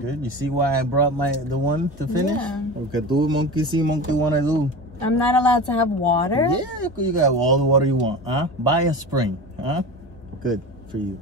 Good. You see why I brought the one to finish? Yeah. Okay, do monkey see, monkey wanna do. I'm not allowed to have water? Yeah, you got all the water you want, huh? Buy a spring, huh? Good for you.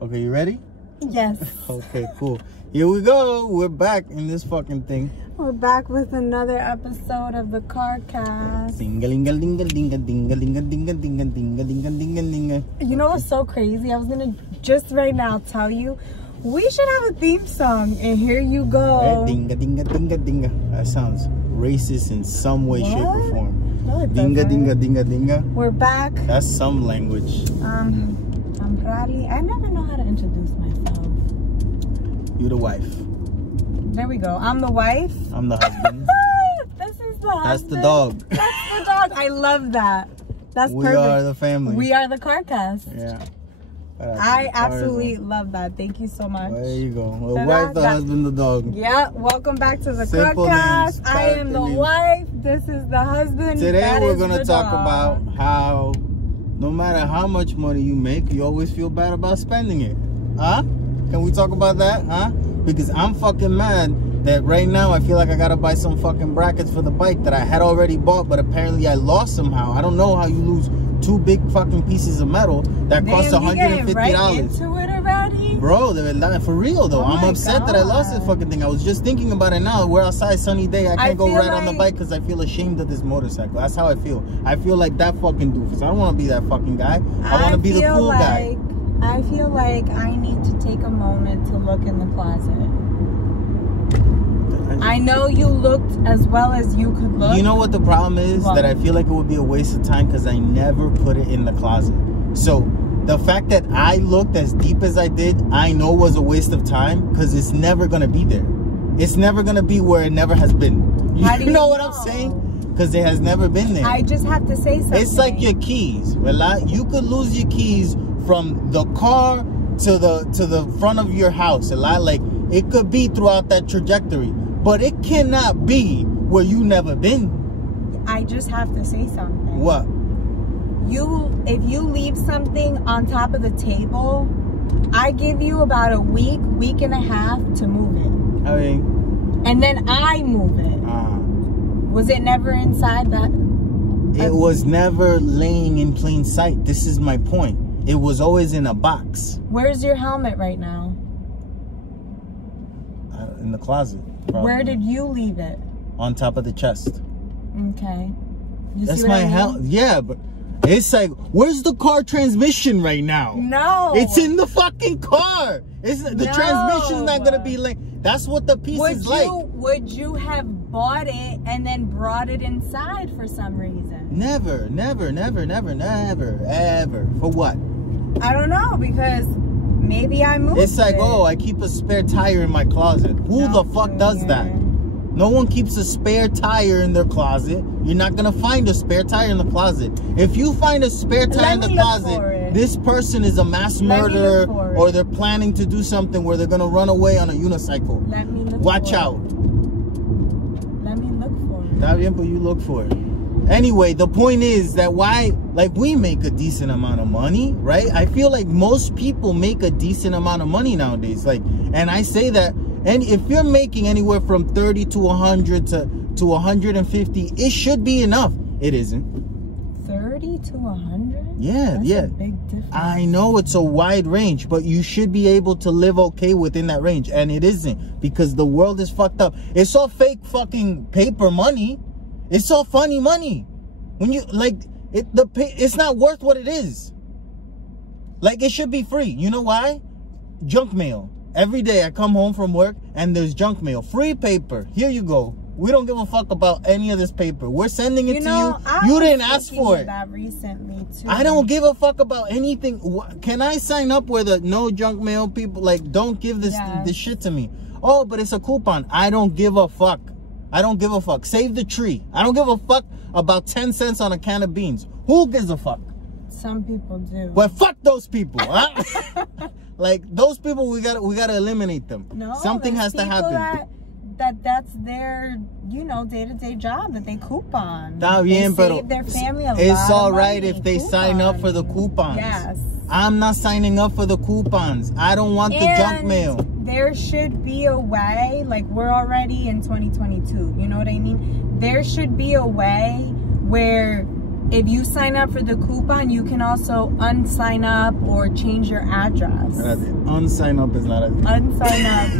Okay, you ready? Yes. Okay, cool. Here we go. We're back in this fucking thing. We're back with another episode of the CarCast. Ding-a-ling-a-ling-a-ding-a-ding-a-ding-a-ding-a-ding-a-ding-a-ding-a. You know what's so crazy? I was gonna just right now tell you, we should have a theme song, and here you go. Right? Ding-a-ding-a-ding-a-ding-a. That sounds racist in some way, shape, or form. No, it Ding-a-ding-a-ding-a-ding-a. We're back. That's some language. I'm Raleigh. I never know how to introduce myself. You the wife. There we go. I'm the wife. I'm the husband. This is the husband. That's the dog. That's the dog. I love that. That's We perfect. are the family. We are the CarCast. Yeah. I absolutely love that. Thank you so much. There you go. The wife, the husband, the dog. Yeah. Welcome back to the Simple CarCast. names, I am the names. wife. This is the husband. Today that we're is going to the talk dog. about how no matter how much money you make, you always feel bad about spending it. Huh? Can we talk about that? Huh? Because I'm fucking mad that right now I feel like I got to buy some fucking brackets for the bike that I had already bought, but apparently I lost somehow. I don't know how you lose two big fucking pieces of metal that cost $150. Right into it already? Bro, for real though. I'm upset that I lost this fucking thing. I was just thinking about it now. We're outside, sunny day. I can't go ride on the bike because I feel ashamed of this motorcycle. That's how I feel. I feel like that fucking doofus. I don't want to be that fucking guy. I want to be the cool guy. I feel like I need to take a moment to look in the closet. I know you looked as well as you could look. You know what the problem is? What? That I feel like it would be a waste of time because I never put it in the closet. So the fact that I looked as deep as I did, I know was a waste of time because it's never going to be there. It's never going to be where it never has been. You know what I'm saying? Because it has never been there. I just have to say something. It's like your keys. You could lose your keys from the car to the front of your house. Like it could be throughout that trajectory. But it cannot be where you never been. I just have to say something. What? If you leave something on top of the table, I give you about a week and a half to move it. I mean, and then I move it. Was it never inside that? It was never laying in plain sight. This is my point. It was always in a box. Where's your helmet right now? In the closet. Probably. Where did you leave it? On top of the chest. Okay. That's my helmet. Yeah, but it's like, where's the car transmission right now? No. It's in the fucking car. The transmission's not going to be like, that's what the piece is like. Would you have bought it and then brought it inside for some reason? Never, ever. For what? I don't know, because maybe I moved It's like, oh, I keep a spare tire in my closet. Who the fuck does that? No one keeps a spare tire in their closet. You're not going to find a spare tire in the closet. If you find a spare tire in the closet, this person is a mass murderer or they're planning to do something where they're going to run away on a unicycle. Let me look Watch for out. It. Let me look for it. Está bien, but you look for it. Anyway, the point is that we make a decent amount of money, right? I feel like most people make a decent amount of money nowadays. And I say that, and if you're making anywhere from 30 to 100 to 150, it should be enough. It isn't. 30 to 100? Yeah, That's a big difference. I know it's a wide range, but you should be able to live okay within that range. And it isn't, because the world is fucked up. It's all fake fucking paper money. It's all funny money. When you it's not worth what it is. It should be free. You know why? Junk mail. Every day I come home from work and there's junk mail. Free paper. Here you go. We don't give a fuck about any of this paper. We're sending it to you. You didn't ask for it. That recently too. I don't give a fuck about anything. Can I sign up where the no junk mail people don't give this shit to me? Oh, but it's a coupon. I don't give a fuck. I don't give a fuck. Save the tree. I don't give a fuck about 10 cents on a can of beans. Who gives a fuck? Some people do. Well, fuck those people. Huh? Those people, we gotta eliminate them. No, something has to happen. That's their, day-to-day job that they coupon. Está bien, they save their family a lot it's all of right money. if they sign up for the coupons. Yes. I'm not signing up for the coupons. I don't want the junk mail. there should be a way, like we're already in 2022, you know what I mean? There should be a way where if you sign up for the coupon, you can also unsign up or change your address. Unsign up is not a... Unsign up.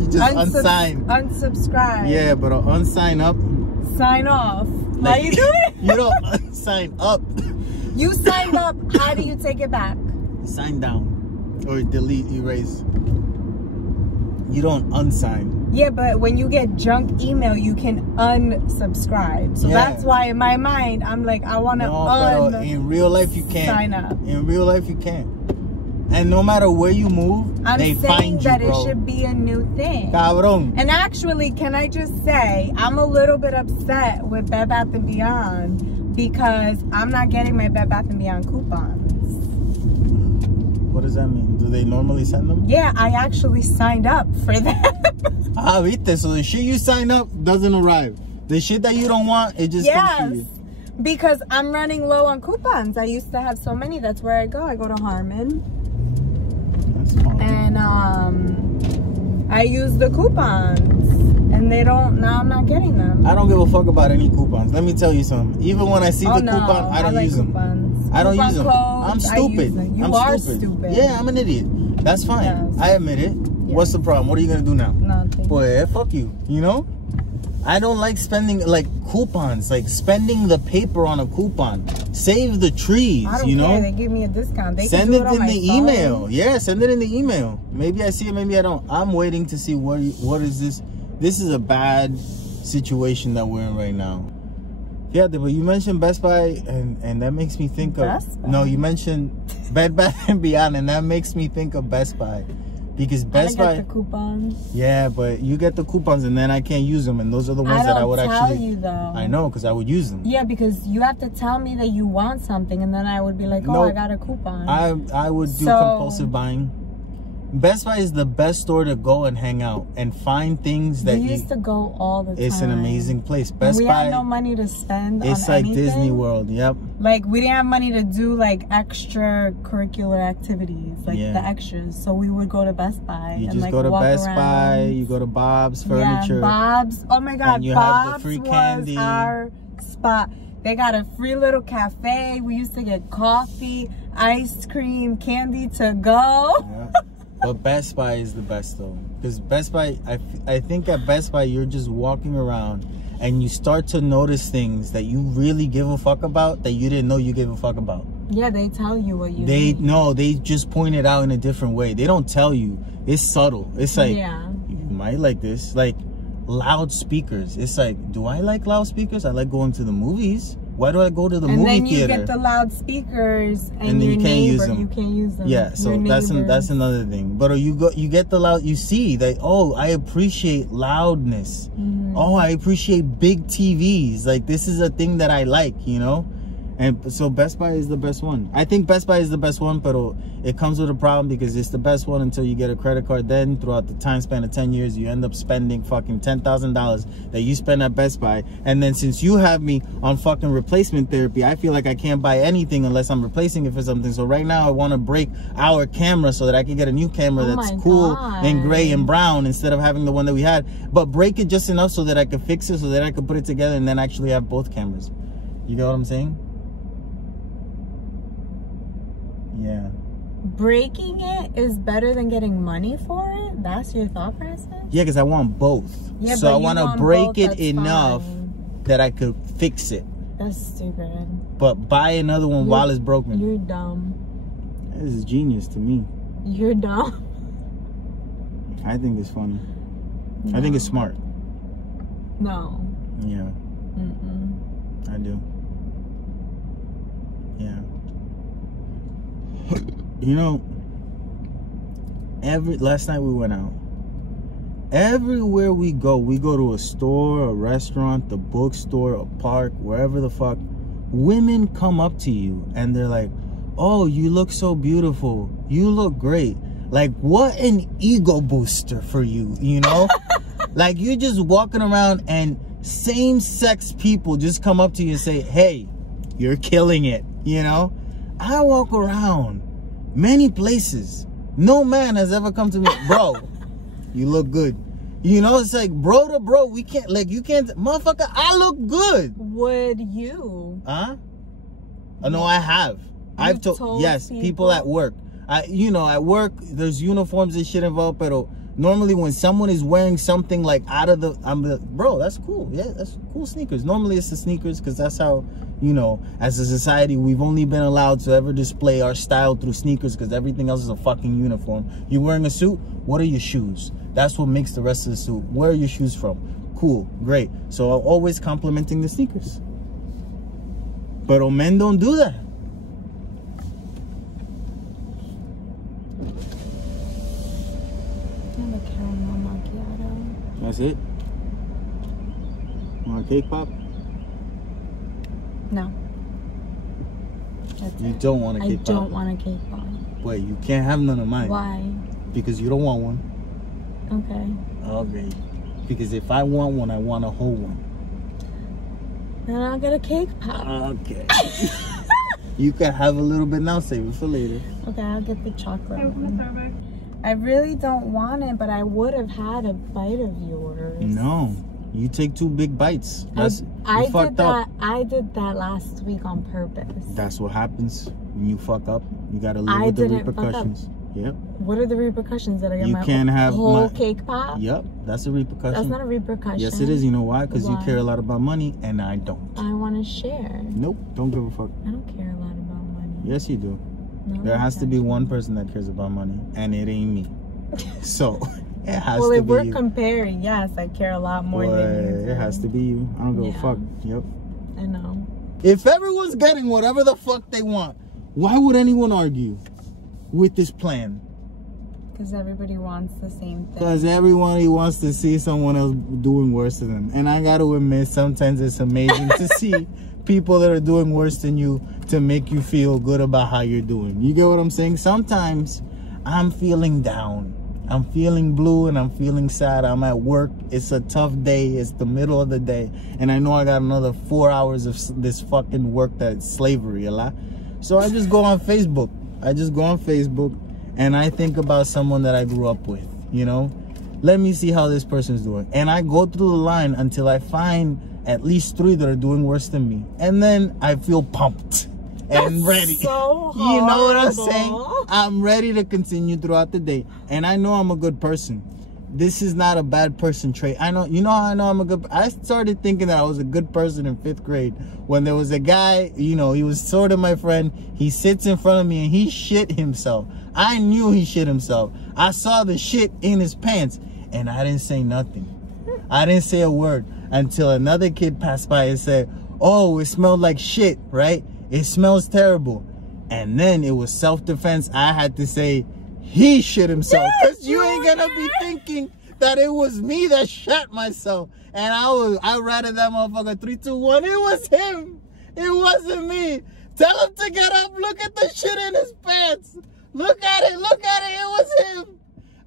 You just unsign. Unsubscribe. Yeah, but unsign up... Sign off. Like, how you do it? You don't unsign up. You signed up. How do you take it back? Sign down. Or delete, erase. You don't unsign. Yeah, but when you get junk email, you can unsubscribe. So that's why in my mind, I'm like, I want to in real life, you can't. Sign up. In real life, you can't. And no matter where you move, they find you, that bro. it should be a new thing. Cabrón. And actually, can I just say, I'm a little bit upset with Bed Bath & Beyond because I'm not getting my Bed Bath & Beyond coupons. What does that mean? Do they normally send them? Yeah, I actually signed up for that. Ah, viste, so the shit you sign up doesn't arrive. The shit that you don't want, it just comes to you. Because I'm running low on coupons. I used to have so many. That's where I go. I go to Harmon. And I use the coupons, and they don't. Now I'm not getting them. I don't give a fuck about any coupons. Let me tell you something. Even when I see the coupon, I don't use them. I don't use them. I'm stupid. You are stupid. Yeah, I'm an idiot. That's fine. Yes. I admit it. Yes. What's the problem? What are you gonna do now? Nothing. Boy, fuck you. You know. I don't like spending like coupons, like spending the paper on a coupon. Save the trees, I don't you know? care. They give me a discount. They send can do it in on the my email. phone. Yeah, send it in the email. Maybe I see it, maybe I don't. I'm waiting to see what is this. This is a bad situation that we're in right now. Yeah, but you mentioned Best Buy, and that makes me think of... Best Buy? No, you mentioned Bed Bath & Beyond, and that makes me think of Best Buy. Because Best Buy... I get the coupons. Yeah, but you get the coupons and then I can't use them. And those are the ones that I would actually... I don't tell you, though. I know, because I would use them. Yeah, because you have to tell me that you want something. And then I would be like, oh, I got a coupon. I would do compulsive buying. Best Buy is the best store to go and hang out and find things that we used to go all the time. It's an amazing place. Best Buy. We had no money to spend. It's on like anything. Disney World. Yep. Like we didn't have money to do like extracurricular activities, like the extras. So we would go to Best Buy. You and just like go to walk Best around. Buy. You go to Bob's Furniture. Yeah, Bob's. Oh my God, and you Bob's have the free was candy. our spot. They got a free little cafe. We used to get coffee, ice cream, candy to go. Yeah. But Best Buy is the best though, because Best Buy, I think at Best Buy you're just walking around and you start to notice things that you really give a fuck about that you didn't know you gave a fuck about. Yeah, they tell you what you need. No, they just point it out in a different way. They don't tell you. It's subtle. It's like, you might like this. Like loudspeakers. It's like, do I like loudspeakers? I like going to the movies. Why do I go to the movie theater? And then you get the loudspeakers and then your you can't use them. You can't use them. Yeah, so that's another thing. But you get the loud. You see that. Oh, I appreciate loudness. Oh, I appreciate big TVs. Like this is a thing that I like. You know. And so Best Buy is the best one. I think Best Buy is the best one, but it comes with a problem because it's the best one until you get a credit card. Then throughout the time span of 10 years, you end up spending fucking $10,000 that you spend at Best Buy. And then since you have me on fucking replacement therapy, I feel like I can't buy anything unless I'm replacing it for something. So right now I want to break our camera so that I can get a new camera that's cool and gray and brown instead of having the one that we had. But break it just enough so that I can fix it, so that I can put it together and then actually have both cameras. You get what I'm saying? Yeah. Breaking it is better than getting money for it? That's your thought process? Yeah, because I want both. Yeah, so I want to break it enough that I could fix it. That's stupid. But buy another one while it's broken. You're dumb. This is genius to me. You're dumb. I think it's funny. No. I think it's smart. No. Yeah. I do. Yeah. You know, last night we went out. Everywhere we go to a store, a restaurant, the bookstore, a park, wherever the fuck, women come up to you and they're like, oh, you look so beautiful. You look great. Like, what an ego booster for you, you know? Like, you're just walking around and same-sex people just come up to you and say, hey, you're killing it, you know? I walk around many places. No man has ever come to me, bro, You look good. You know, it's like bro to bro. We can't, like, you can't, motherfucker, I look good. Would you? Huh? No, I have. I've told, yes, people at work. You know, at work, there's uniforms and shit involved, but normally when someone is wearing something like out of the, I'm like, bro, that's cool. Yeah, that's cool sneakers. Normally it's the sneakers because that's how, you know, as a society, we've only been allowed to ever display our style through sneakers because everything else is a fucking uniform. You wearing a suit? What are your shoes? That's what makes the rest of the suit. Where are your shoes from? Cool, great. So I'm always complimenting the sneakers. But men don't do that. That's it? Want a cake pop? No. That's you it. Don't want a cake pop? I don't want a cake pop. Wait, you can't have none of mine. Why? Because you don't want one. Okay. Okay. Because if I want one, I want a whole one. Then I'll get a cake pop. Okay. You can have a little bit now, save it for later. Okay, I'll get the chocolate one. I really don't want it, but I would have had a bite of yours. No, you take 2 big bites. I did that. I did that last week on purpose. That's what happens when you fuck up. You gotta live with the repercussions. Yep. What are the repercussions that I get? You can't have whole cake pop. Yep, that's a repercussion. That's not a repercussion. Yes, it is. You know why? Because you care a lot about money, and I don't. I want to share. Nope, don't give a fuck. I don't care a lot about money. Yes, you do. No, there has to be one person that cares about money, and it ain't me. So it has to be you. Well, if we're comparing, yes, I care a lot more than you. It has to be you. I don't give a fuck. Yep. I know. If everyone's getting whatever the fuck they want, why would anyone argue with this plan? Because everybody wants the same thing. Because everybody wants to see someone else doing worse than them. And I got to admit, sometimes it's amazing to see people that are doing worse than you to make you feel good about how you're doing. You get what I'm saying? Sometimes I'm feeling down. I'm feeling blue and I'm feeling sad. I'm at work. It's a tough day. It's the middle of the day. And I know I got another 4 hours of this fucking work that's slavery, a lot. So I just go on Facebook. And I think about someone that I grew up with, you know? Let me see how this person's doing. And I go through the line until I find at least 3 that are doing worse than me. And then I feel pumped and ready. So horrible. You know what I'm saying? I'm ready to continue throughout the day. And I know I'm a good person. This is not a bad person trait. I know, you know how I know I'm a good, I started thinking that I was a good person in 5th grade when there was a guy, you know, he was sort of my friend. He sits in front of me and he shit himself. I knew he shit himself. I saw the shit in his pants and I didn't say nothing. I didn't say a word until another kid passed by and said, oh, it smelled like shit, right? It smells terrible. And then it was self-defense. I had to say, he shit himself. Because you ain't gonna be thinking that it was me that shot myself. And I ratted that motherfucker 3, 2, 1. It was him. It wasn't me. Tell him to get up. Look at the shit in his pants. Look at it. Look at it. It was him.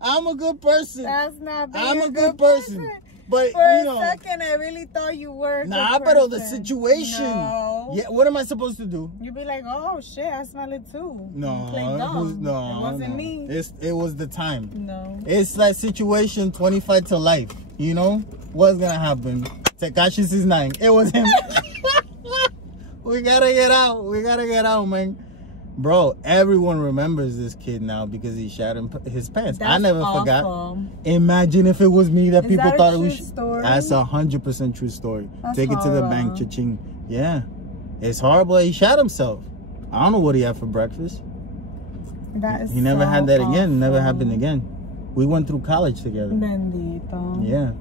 I'm a good person. That's not being I'm a good person. But, for you know, a second, I really thought you were. Nah, but the situation. No. Yeah, what am I supposed to do? You'd be like, oh shit, I smell it too. No, it wasn't me. It was the time. No. It's that situation 25 to life. You know? What's gonna happen? Tekashi 69. It was him. We gotta get out. We gotta get out, man. Bro, everyone remembers this kid now because he shot his pants. That's I never awful. Forgot. Imagine if it was me that people thought it was. Story? That's 100% true story. That's Take it to the bank, cha-ching. Yeah, it's horrible. He shot himself. I don't know what he had for breakfast. That is he never so had that awful. again. Never happened again. We went through college together. Bendito. Yeah.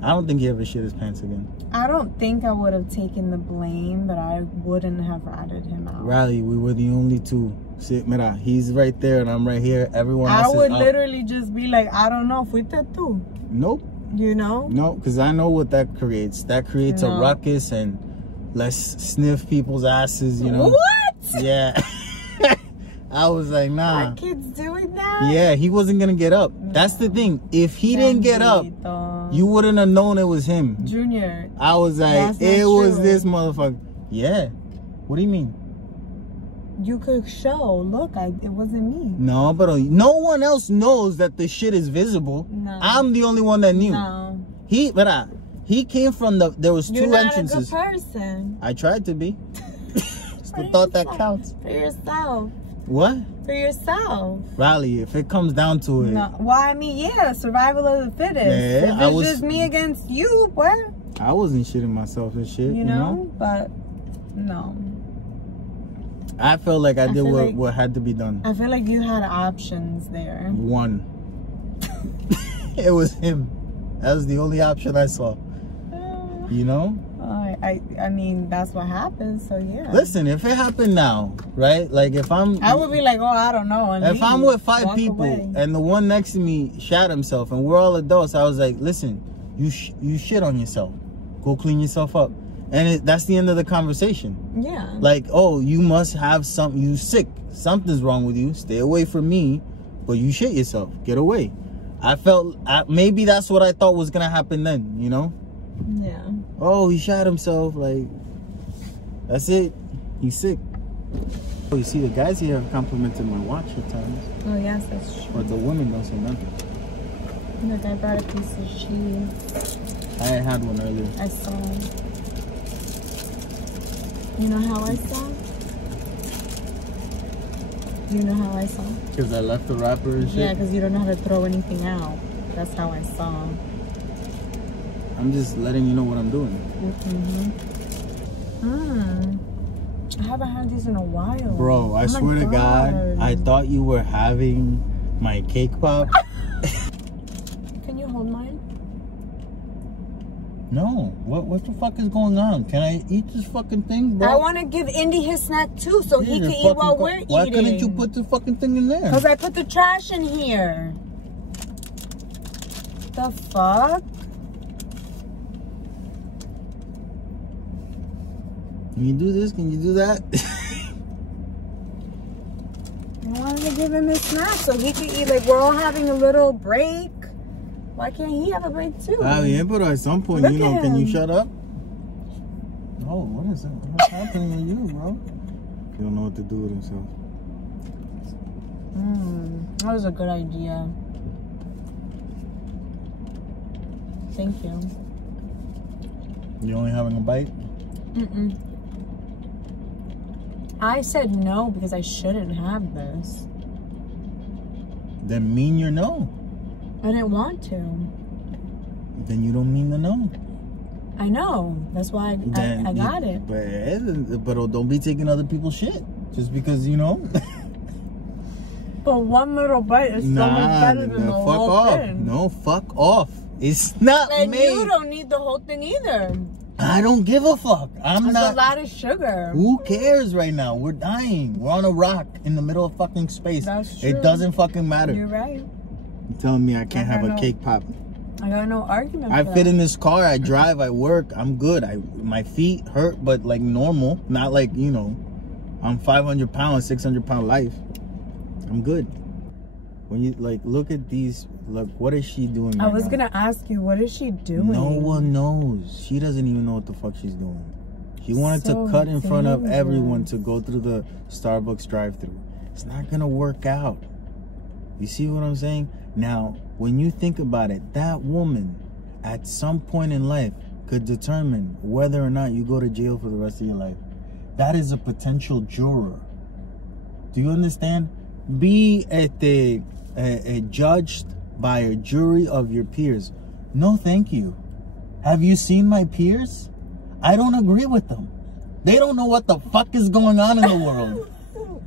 I don't think he ever shit his pants again. I don't think I would have taken the blame, but I wouldn't have ratted him out. Riley, we were the only 2. See, mira, he's right there and I'm right here. Everyone else I would is up. literally just be like, I don't know, fuiste tú. Nope. You know? No, because I know what that creates. That creates a ruckus and let's sniff people's asses, you know? What? Yeah. I was like, nah. Are kids doing that? Yeah, he wasn't going to get up. No. That's the thing. If he didn't get up, you wouldn't have known it was him. Junior. I was like, it was this motherfucker. Yeah. What do you mean? You could show. Look, it wasn't me. No, but no one else knows that the shit is visible. No. I'm the only one that knew. No. He came from there was two entrances. You're not a good person. I tried to be. It's the thought that counts. For yourself. What? For yourself. Riley, if it comes down to it. No. Well, I mean, yeah, survival of the fittest. Yeah, if it's just me against you, what? I wasn't shitting myself and shit. You know? But no. I felt like I did what had to be done. I feel like you had options there. One. It was him. That was the only option I saw. You know? I mean, that's what happens, so yeah. Listen, if it happened now, right? Like if I would be like, oh, I don't know. And if I'm with 5 people and the one next to me shot himself and we're all adults, I was like, listen, you shit on yourself. Go clean yourself up. And that's the end of the conversation. Yeah. Like, oh, you must have you sick. Something's wrong with you. Stay away from me. But you shit yourself. Get away. I felt, maybe that's what I thought was going to happen then, you know? Yeah. Oh, he shot himself. Like, that's it. He's sick. Oh, you see, the guys here have complimented my watch at times. Oh, yes, that's true. But the women don't say nothing. Look, I brought a piece of cheese. I had one earlier. I saw. You know how I saw? You know how I saw? Because I left the wrapper and shit? Yeah, because you don't know how to throw anything out. That's how I saw. I'm just letting you know what I'm doing. I haven't had these in a while. Bro, I swear to God, I thought you were having my cake pop. Can you hold mine? No. What the fuck is going on? Can I eat this fucking thing, bro? I want to give Indy his snack too, so he can eat while we're eating. Why couldn't you put the fucking thing in there? Because I put the trash in here. The fuck? Can you do this? Can you do that? I wanted to give him his snack so he can eat. Like, we're all having a little break. Why can't he have a break too? Yeah, but at some point, Look you know, at can you him. shut up? Oh, what is that? What's happening to you, bro? He don't know what to do with himself. That was a good idea. Thank you. You only having a bite? I said no because I shouldn't have this. Then mean your no. I didn't want to. Then you don't mean the no. I know. That's why I got it. But don't be taking other people's shit. Just because, you know. But one little bite is so much better than the whole thing. No, fuck off. It's not and made. you don't need the whole thing either. I don't give a fuck. There's a lot of sugar. Who cares right now? We're dying. We're on a rock in the middle of fucking space. That's true. It doesn't fucking matter. You're right. You're telling me I can't have a cake pop. I got no argument. I fit in this car. I drive. I work. I'm good. My feet hurt, but like normal. Not like, you know, I'm 500 pounds, 600 pound life. I'm good. When you like look at these, look, what is she doing? I was gonna ask you, what is she doing? No one knows. She doesn't even know what the fuck she's doing. She wanted to cut in front of everyone to go through the Starbucks drive-thru. It's not gonna work out. You see what I'm saying? Now, when you think about it, that woman at some point in life could determine whether or not you go to jail for the rest of your life. That is a potential juror. Do you understand? Be judged by a jury of your peers. No, thank you. Have you seen my peers? I don't agree with them. They don't know what the fuck is going on in the world.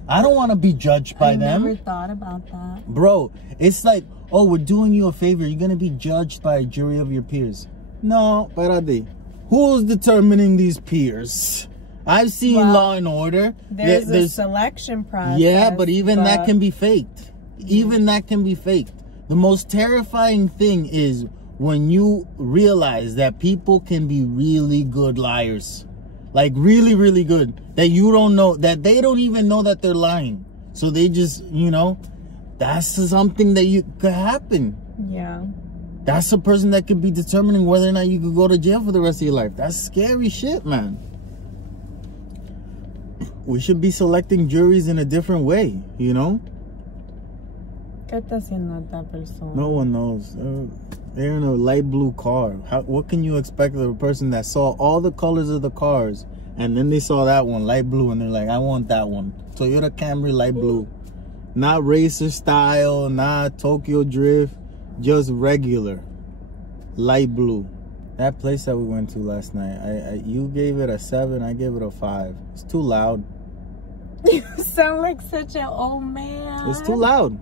I don't want to be judged by them. I never thought about that. Bro, it's like, oh, we're doing you a favor. You're going to be judged by a jury of your peers. No, espérate. Who's determining these peers? I've seen Law and Order. There's a selection process. Yeah, but even that can be faked. Even that can be faked. The most terrifying thing is when you realize that people can be really good liars. Like really, really good. That you don't know, that they don't even know that they're lying. So they just, you know, that's something that could happen. Yeah. That's a person that could be determining whether or not you could go to jail for the rest of your life. That's scary shit, man. we should be selecting juries in a different way, you know? ¿Qué está haciendo esta persona? No one knows. They're in a light blue car. What can you expect of a person that saw all the colors of the cars and then they saw that one, light blue, and they're like, I want that one. Toyota Camry, light blue. Not racer style, not Tokyo Drift, just regular, light blue. That place that we went to last night, you gave it a 7, I gave it a 5. It's too loud. You sound like such an old man. It's too loud.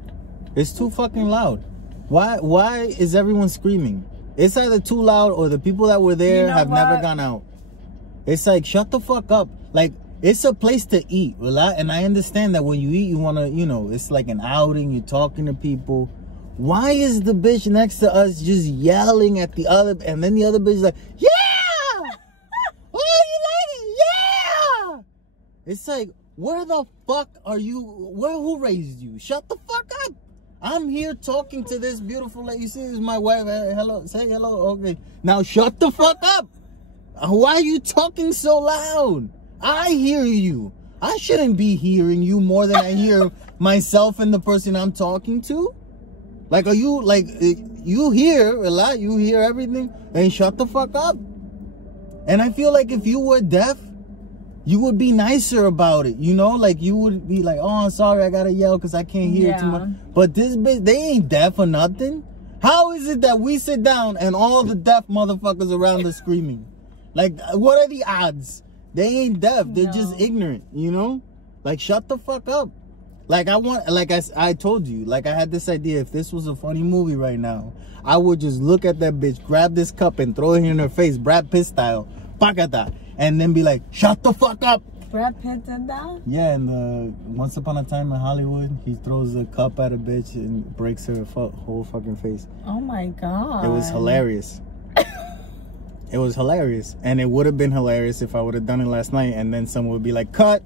It's too fucking loud. Why is everyone screaming? It's either too loud or the people that were there have never gone out. It's like, shut the fuck up. Like, it's a place to eat, and I understand that when you eat, you want to, you know, it's like an outing, you're talking to people. Why is the bitch next to us just yelling at the other, and then the other bitch is like, yeah! Oh, you like it? Yeah! It's like, where the fuck are you? Who raised you? Shut the fuck up. I'm here talking to this beautiful lady. You see, this is my wife. Hello, say hello. Okay. Now shut the fuck up. Why are you talking so loud? I hear you. I shouldn't be hearing you more than I hear myself and the person I'm talking to. Like, are you, like, you hear a lot, you hear everything, and shut the fuck up. And I feel like if you were deaf, you would be nicer about it, you know? Like, you would be like, oh, I'm sorry, I gotta yell because I can't hear too much. But this bitch, they ain't deaf or nothing. How is it that we sit down and all the deaf motherfuckers around us screaming? Like, what are the odds? They ain't deaf. They're just ignorant, you know? Like, shut the fuck up. Like, I told you, like, I had this idea. If this was a funny movie right now, I would just look at that bitch, grab this cup and throw it in her face, Brad Pitt style, pacata, and then be like, shut the fuck up. Brad Pitt did that? Yeah, and Once Upon a Time in Hollywood, he throws a cup at a bitch and breaks her whole fucking face. Oh my God. It was hilarious. It was hilarious. And it would have been hilarious if I would have done it last night and then someone would be like, cut.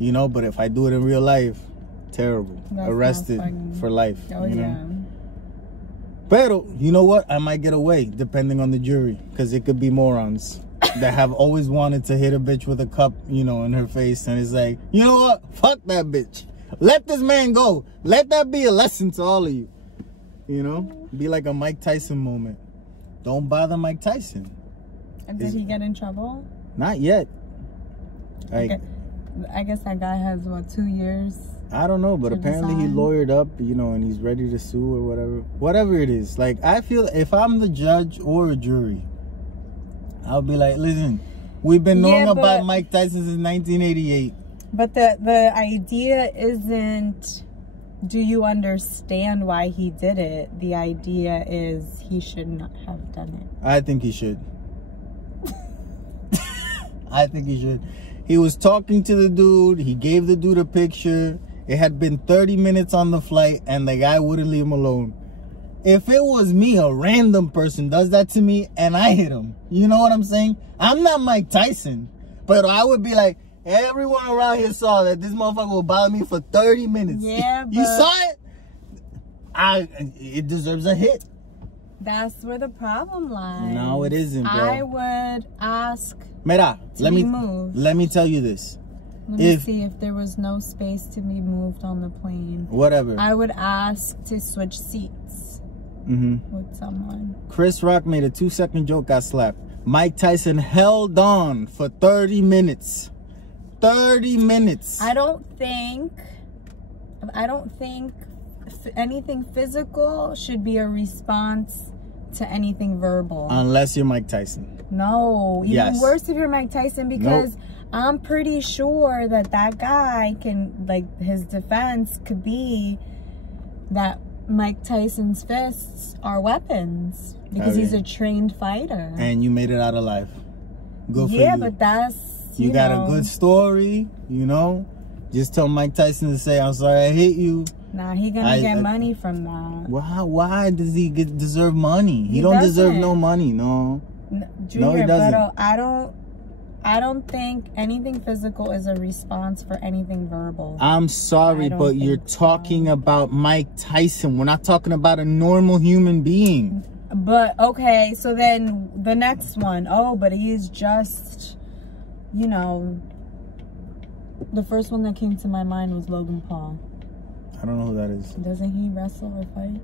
You know, but if I do it in real life, terrible. That's arrested for life. Oh, you know? Pero, you know what? I might get away depending on the jury. Because it could be morons that have always wanted to hit a bitch with a cup, you know, in her face. And it's like, you know what? Fuck that bitch. Let this man go. Let that be a lesson to all of you. You know? Be like a Mike Tyson moment. Don't bother Mike Tyson. And did he get in trouble? Not yet. Like, I guess that guy has, what, 2 years? I don't know, but apparently he lawyered up, you know, and he's ready to sue or whatever. Whatever it is. Like, I feel if I'm the judge or a jury, I'll be like, listen, we've been knowing about Mike Tyson since 1988. But the idea isn't, do you understand why he did it? The idea is he should not have done it. I think he should. I think he should. He was talking to the dude. He gave the dude a picture. It had been 30 minutes on the flight, and the guy wouldn't leave him alone. If it was me, a random person does that to me, and I hit him, you know what I'm saying? I'm not Mike Tyson, but I would be like, everyone around here saw that this motherfucker will bother me for 30 minutes. Yeah, you saw it? It deserves a hit. That's where the problem lies. No, it isn't, bro. I would ask Mira, let me tell you this. Let me see if there was no space to be moved on the plane. Whatever. I would ask to switch seats with someone. Chris Rock made a 2-second joke, got slapped. Mike Tyson held on for 30 minutes. 30 minutes. I don't think anything physical should be a response to anything verbal. Unless you're Mike Tyson. No, even worse if you're Mike Tyson, because I'm pretty sure that guy can, like, his defense could be that Mike Tyson's fists are weapons because he's a trained fighter. And you made it out alive. Good for you. Yeah, but that's, you got a good story, you know. Just tell Mike Tyson to say, I'm sorry I hit you. Nah, he gonna get money from that. Why does he deserve money? He don't deserve no money, no. Junior, no, he doesn't. But I don't think anything physical is a response for anything verbal. I'm sorry, but you're talking about Mike Tyson. We're not talking about a normal human being. But, okay, so then the next one. Oh, but he's just, you know, The first one that came to my mind was Logan Paul. I don't know who that is. Doesn't he wrestle or fight?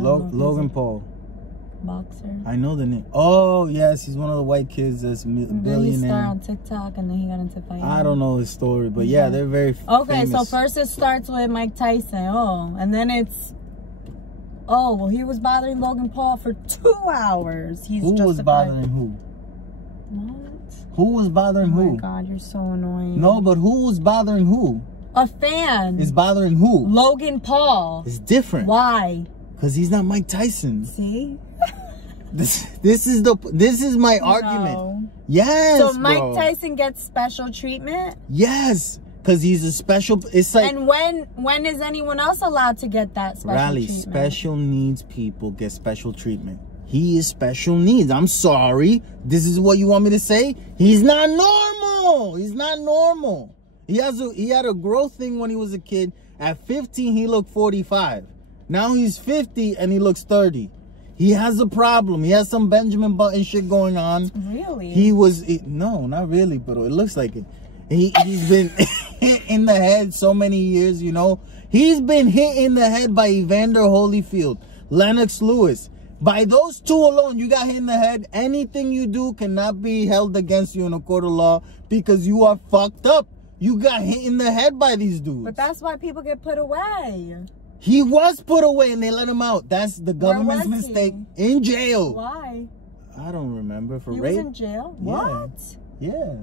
Logan Paul. Boxer. I know the name. Oh, yes, he's one of the white kids that's billionaire. Then he started on TikTok and then he got into fighting. I don't know his story, but yeah, they're very okay, famous. so first it starts with Mike Tyson. Oh, and then it's... Oh, well, he was bothering Logan Paul for 2 hours. Who was bothering who? What? Who was bothering who? Oh my God, you're so annoying. No, but who was bothering who? A fan. Is bothering who? Logan Paul. It's different. Why? Because he's not Mike Tyson. See? This is my argument. Yes, so Mike Tyson gets special treatment? Yes. Because he's a special... It's like... And when is anyone else allowed to get that special treatment? Special needs people get special treatment. He is special needs. I'm sorry. This is what you want me to say? He's not normal. He's not normal. He had a growth thing when he was a kid. At 15, he looked 45. Now he's 50 and he looks 30. He has a problem. He has some Benjamin Button shit going on. Really? No, not really, but it looks like it. He's been hit in the head so many years, you know. He's been hit in the head by Evander Holyfield, Lennox Lewis. By those two alone, you got hit in the head. Anything you do cannot be held against you in a court of law because you are fucked up. You got hit in the head by these dudes. But that's why people get put away. He was put away and they let him out. That's the government's mistake. In jail. Why? I don't remember. For rape. He was in jail? Yeah. What? Yeah.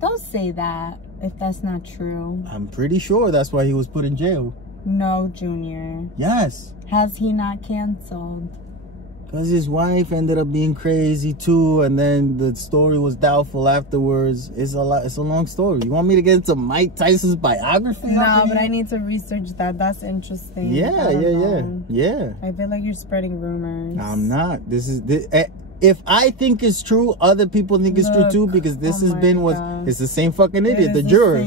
Don't say that if that's not true. I'm pretty sure that's why he was put in jail. No, Junior. Yes. Has he not canceled? Because his wife ended up being crazy too, and then the story was doubtful afterwards. It's a long story. You want me to get into Mike Tyson's biography? No, but I need to research that. That's interesting. Yeah. I feel like you're spreading rumors. I'm not. If I think it's true, other people think it's true too, because this has been it's the same fucking idiot, the juror.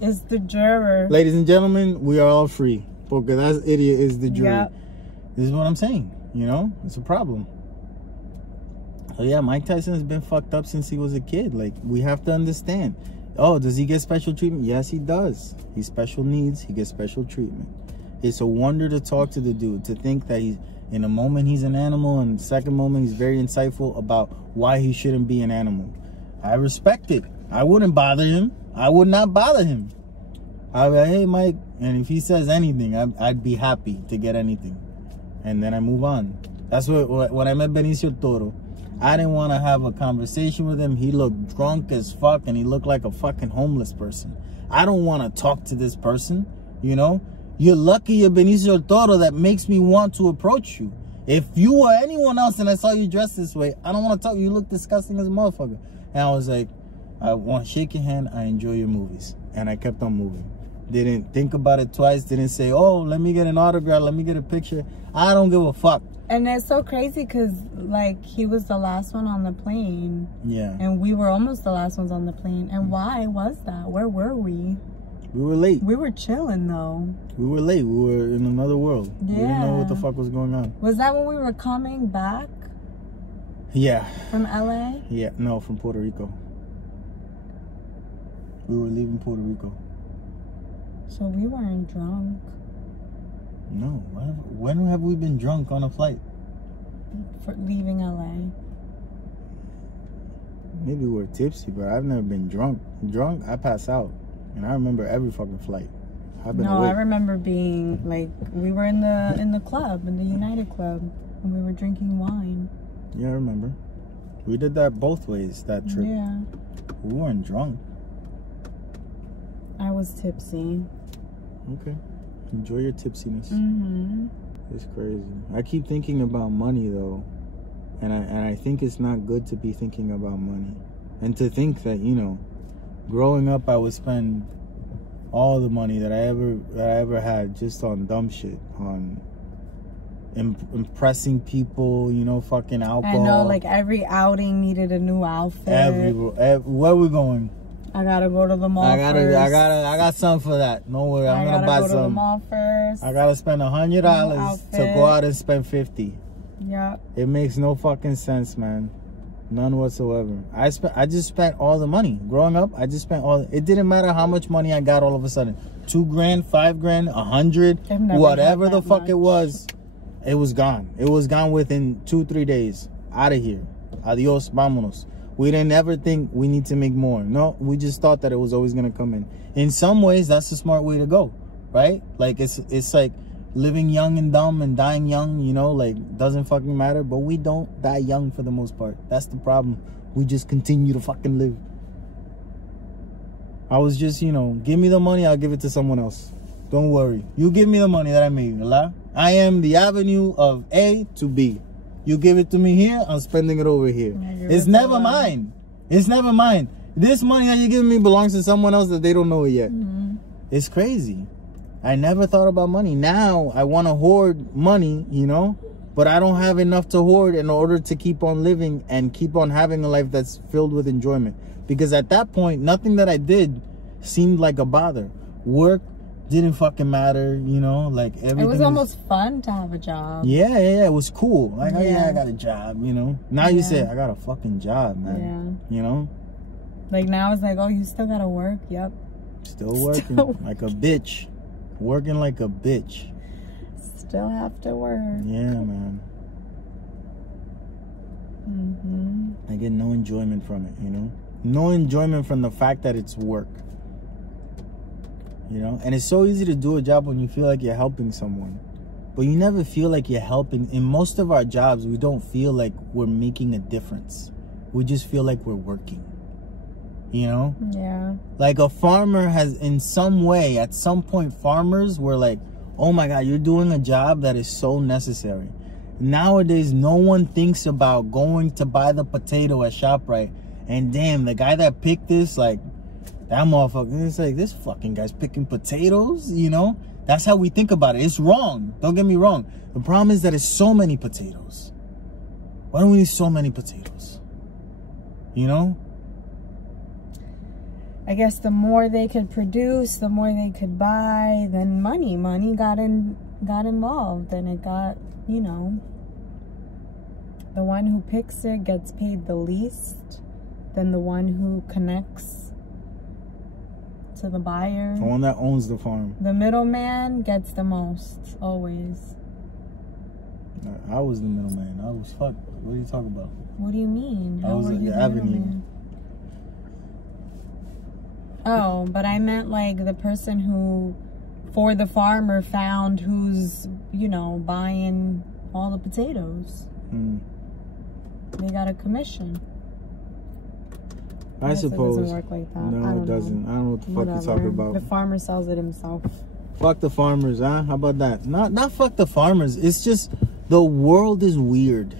It's the juror. Ladies and gentlemen, we are all free. Because that idiot is the juror. Yep. This is what I'm saying. You know, it's a problem. So yeah, Mike Tyson has been fucked up since he was a kid. Like, we have to understand. Oh, does he get special treatment? Yes, he does. He's special needs. He gets special treatment. It's a wonder to talk to the dude, to think that he's, in a moment he's an animal, and the second moment he's very insightful about why he shouldn't be an animal. I respect it. I wouldn't bother him. I would not bother him. I'd be like, hey, Mike, and if he says anything, I'd be happy to get anything. And then I move on. That's what when I met Benicio Toro, I didn't want to have a conversation with him. He looked drunk as fuck, and he looked like a fucking homeless person. I don't want to talk to this person, you know? You're lucky you're Benicio Toro that makes me want to approach you. If you were anyone else and I saw you dressed this way, I don't want to talk. You look disgusting as a motherfucker. And I was like, I want to shake your hand. I enjoy your movies. And I kept on moving. Didn't think about it twice. Didn't say, oh, let me get an autograph. Let me get a picture. I don't give a fuck. And it's so crazy because, like, he was the last one on the plane. Yeah. And we were almost the last ones on the plane. And why was that? Where were we? We were late. We were chilling, though. We were late. We were in another world. Yeah. We didn't know what the fuck was going on. Was that when we were coming back? Yeah. From LA? Yeah. No, from Puerto Rico. We were leaving Puerto Rico. So we weren't drunk. No. When have we been drunk on a flight? For leaving LA. Maybe we're tipsy, but I've never been drunk. Drunk, I pass out. And I remember every fucking flight. No, I remember being, like, we were in the club, in the United Club, and we were drinking wine. Yeah, I remember. We did that both ways, that trip. Yeah. We weren't drunk. I was tipsy. Okay. Enjoy your tipsiness. Mm-hmm. It's crazy. I keep thinking about money, though. And I think it's not good to be thinking about money. And to think that, you know, growing up, I would spend all the money that I ever had just on dumb shit, on impressing people, you know, fucking alcohol. I know, like every outing needed a new outfit. Where are we going? I gotta go to the mall I got something for that. Don't worry, I'm gonna buy some. I gotta go to the mall first. I gotta spend $100 to go out and spend $50. Yeah. It makes no fucking sense, man. None whatsoever. I just spent all the money. Growing up, I just spent all. It didn't matter how much money I got all of a sudden. 2 grand, 5 grand, 100, whatever the fuck it was gone. It was gone within 2-3 days. Out of here. Adios, vámonos. We didn't ever think we need to make more. No, we just thought that it was always gonna come in. In some ways, that's the smart way to go, right? Like it's like living young and dumb and dying young, you know, like doesn't fucking matter. But we don't die young for the most part. That's the problem. We just continue to fucking live. I was just, you know, give me the money, I'll give it to someone else. Don't worry. You give me the money that I made, ¿verdad? I am the avenue of A to B. You give it to me here, I'm spending it over here. It's never mine. It's never mine. This money that you're giving me belongs to someone else that they don't know it yet. It's crazy. I never thought about money. Now I want to hoard money, you know, but I don't have enough to hoard in order to keep on living and keep on having a life that's filled with enjoyment. Because at that point, nothing that I did seemed like a bother. Work didn't fucking matter, you know, like everything. It was almost fun to have a job. Yeah, it was cool. Like, oh yeah, I got a job, you know. Now you say, I got a fucking job, man. Yeah. You know? Like now it's like, oh, you still gotta work. Yep. Still working like a bitch. Working like a bitch. Still have to work. Yeah, man. I get no enjoyment from it, you know? No enjoyment from the fact that it's work. You know, and it's so easy to do a job when you feel like you're helping someone, but you never feel like you're helping. In most of our jobs, we don't feel like we're making a difference. We just feel like we're working, you know? Yeah. Like a farmer has, in some way, at some point, farmers were like, oh my God, you're doing a job that is so necessary. Nowadays, no one thinks about going to buy the potato at ShopRite, and damn, the guy that picked this, like, that motherfucker, it's like, this fucking guy's picking potatoes, you know? That's how we think about it. It's wrong. Don't get me wrong. The problem is that it's so many potatoes. Why do we need so many potatoes? You know? I guess the more they could produce, the more they could buy, then money got involved, and it got, you know, the one who picks it gets paid the least, then the one who connects to the buyer, the one that owns the farm, the middleman gets the most, always. I was the middleman. I was fucked. What are you talking about? What do you mean? I was the avenue. Oh, but I meant like the person who, for the farmer, found who's, you know, buying all the potatoes. They got a commission. I suppose. It doesn't work like that. No, it doesn't. I don't know what the fuck you're talking about. The farmer sells it himself. Fuck the farmers, huh? How about that? Not fuck the farmers. It's just the world is weird.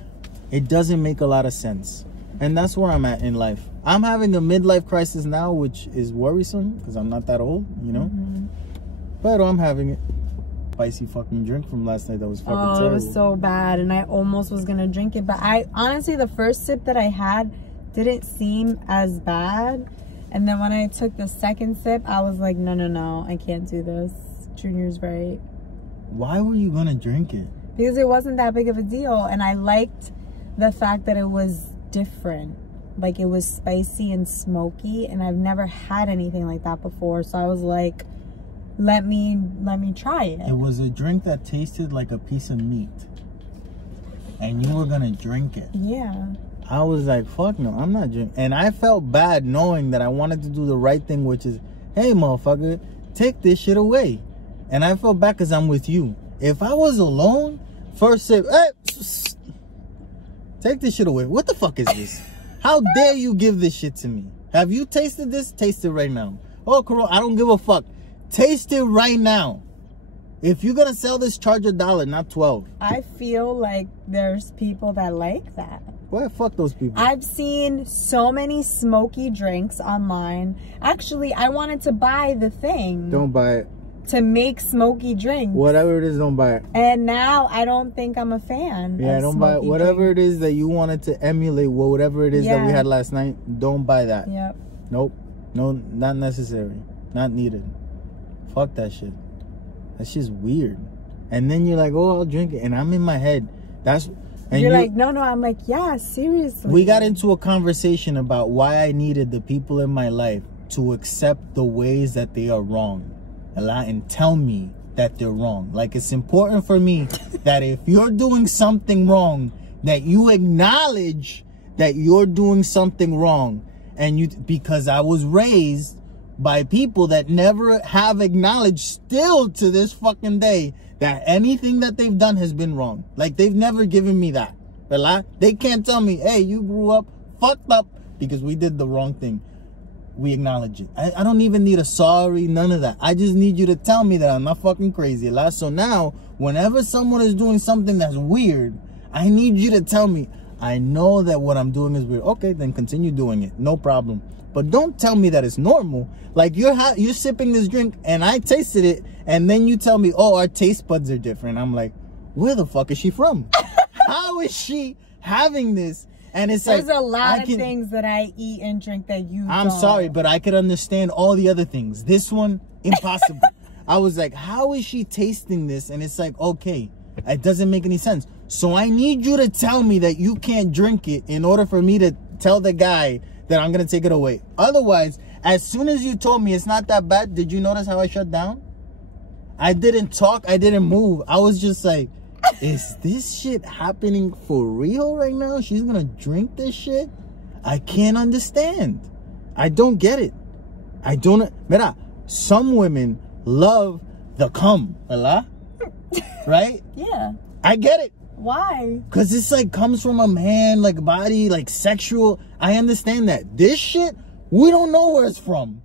It doesn't make a lot of sense. And that's where I'm at in life. I'm having a midlife crisis now, which is worrisome because I'm not that old, you know? But I'm having it. Spicy fucking drink from last night that was fucking terrible. Oh, it was so bad. And I almost was going to drink it. But I honestly, the first sip that I had didn't seem as bad, and then when I took the second sip, I was like, no, I can't do this. Junior's right. Why were you gonna drink it? Because it wasn't that big of a deal, and I liked the fact that it was different. Like, it was spicy and smoky, and I've never had anything like that before, so I was like, let me try it. It was a drink that tasted like a piece of meat, and you were gonna drink it. Yeah. I was like, fuck no, I'm not drinking. And I felt bad knowing that I wanted to do the right thing, which is, hey, motherfucker, take this shit away. And I felt bad because I'm with you. If I was alone, first sip, hey, take this shit away. What the fuck is this? How dare you give this shit to me? Have you tasted this? Taste it right now. Oh, Corona, I don't give a fuck. Taste it right now. If you're going to sell this, charge $1, not 12. I feel like there's people that like that. Well, fuck those people. I've seen so many smoky drinks online. Actually, I wanted to buy the thing. Don't buy it. To make smoky drinks. Whatever it is, don't buy it. And now I don't think I'm a fan. Yeah, don't buy it. Whatever it is that you wanted to emulate, whatever it is that we had last night, don't buy that. Yep. Nope. No, not necessary. Not needed. Fuck that shit. That shit's weird. And then you're like, oh, I'll drink it. And I'm in my head. And you're like, no, I'm like, yeah, seriously. We got into a conversation about why I needed the people in my life to accept the ways that they are wrong and tell me that they're wrong. Like, it's important for me that if you're doing something wrong, that you acknowledge that you're doing something wrong. And because I was raised by people that never have acknowledged still to this fucking day that anything that they've done has been wrong. Like, they've never given me that. They can't tell me, hey, you grew up fucked up because we did the wrong thing. We acknowledge it. I don't even need a sorry, none of that. I just need you to tell me that I'm not fucking crazy. So now, whenever someone is doing something that's weird, I need you to tell me, I know that what I'm doing is weird. Okay, then continue doing it. No problem. But don't tell me that it's normal. Like, you're sipping this drink and I tasted it, and then you tell me, oh, our taste buds are different. I'm like, where the fuck is she from? How is she having this? And it's there's a lot of things that I eat and drink that you I'm don't. Sorry, but I could understand all the other things. This one, impossible. I was like, how is she tasting this? And it's like, okay, it doesn't make any sense. So I need you to tell me that you can't drink it in order for me to tell the guy that I'm going to take it away. Otherwise, as soon as you told me it's not that bad, did you notice how I shut down? I didn't talk. I didn't move. I was just like, is this shit happening for real right now? She's going to drink this shit? I can't understand. I don't get it. I don't. Mira, some women love the cum, right? Yeah. I get it. Why? Because it's like comes from a man, like body, like sexual. I understand that. This shit, we don't know where it's from.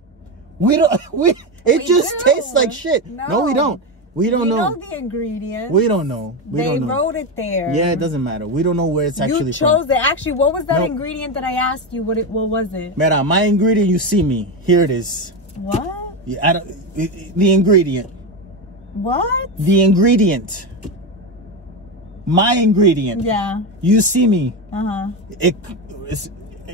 It just tastes like shit. No, we don't. We don't know. We know the ingredients. We don't know. They wrote it there. Yeah, it doesn't matter. We don't know where it's actually from. You chose it. Actually, what was that ingredient that I asked you? What was it? Mira, my ingredient, you see me. Here it is. What? Yeah, the ingredient. What? The ingredient. My ingredient. Yeah. You see me. It's,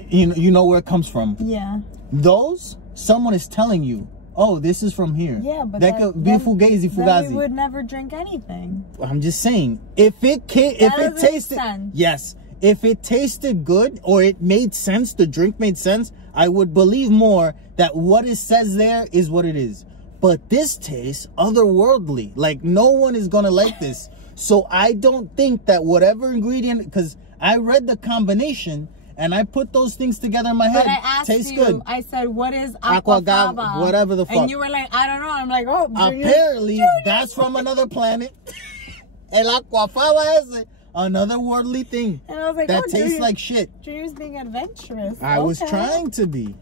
you know where it comes from. Yeah. Those, someone is telling you, oh, this is from here. Yeah, but that could be fugazi. Then we would never drink anything. I'm just saying, if it tasted, yes, if it tasted good or it made sense, the drink made sense, I would believe more that what it says there is what it is. But this tastes otherworldly. Like, no one is gonna like this. So I don't think that whatever ingredient, because I read the combination and I put those things together in my head. But I asked tastes you, good. I said, what is aquafaba? Whatever the fuck. And you were like, I don't know. I'm like, oh. Apparently, that's from another planet. El aquafaba is another worldly thing. And I was like, that tastes like shit. Junior's being adventurous. I was trying to be.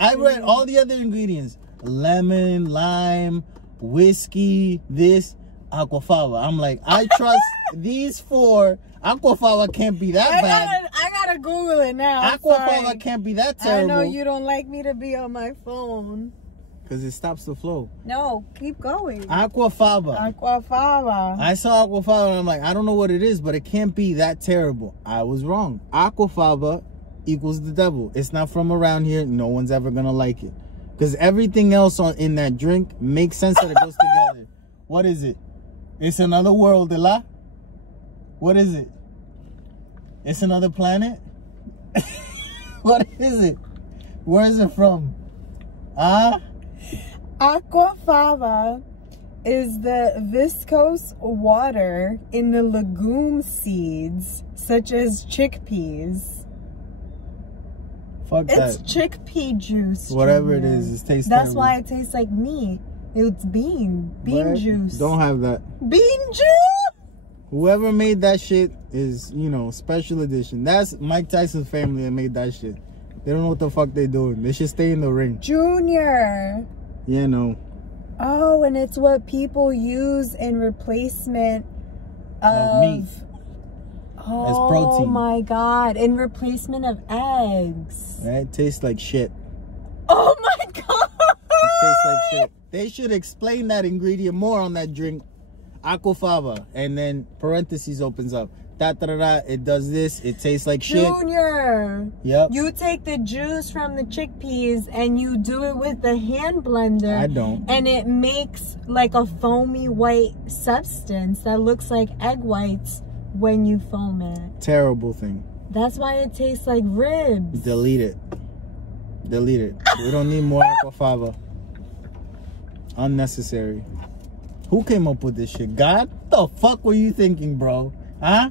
I read all the other ingredients. Lemon, lime, whiskey, this. Aquafaba. I'm like, I trust these four. Aquafaba can't be that bad. I gotta Google it now. Aquafaba can't be that terrible. I know you don't like me to be on my phone. Because it stops the flow. No, keep going. Aquafaba. Aquafaba. I saw aquafaba and I'm like, I don't know what it is, but it can't be that terrible. I was wrong. Aquafaba equals the devil. It's not from around here. No one's ever gonna like it. Because everything else in that drink makes sense that it goes together. What is it? It's another world, Ella. What is it? It's another planet? What is it? Where is it from? Aquafaba is the viscose water in the legume seeds, such as chickpeas. Fuck that. It's chickpea juice. Whatever it is, it tastes That's terrible. why it tastes like meat. It's bean juice. Don't have that. Bean juice? Whoever made that shit is, you know, special edition. That's Mike Tyson's family that made that shit. They don't know what the fuck they're doing. They should stay in the ring. Junior. Yeah, no. Oh, and it's what people use in replacement of meat. Oh, as protein. Oh my God. In replacement of eggs. Right? It tastes like shit. Oh my God. It tastes like shit. They should explain that ingredient more on that drink. Aquafaba. And then parentheses opens up. Da-da-da-da. It does this. It tastes like shit. Junior. Yep. You take the juice from the chickpeas and you do it with the hand blender. I don't. And it makes like a foamy white substance that looks like egg whites. when you foam it. Terrible thing. That's why it tastes like ribs. Delete it. Delete it. We don't need more aquafaba. Unnecessary. Who came up with this shit? God? What the fuck were you thinking, bro? Huh?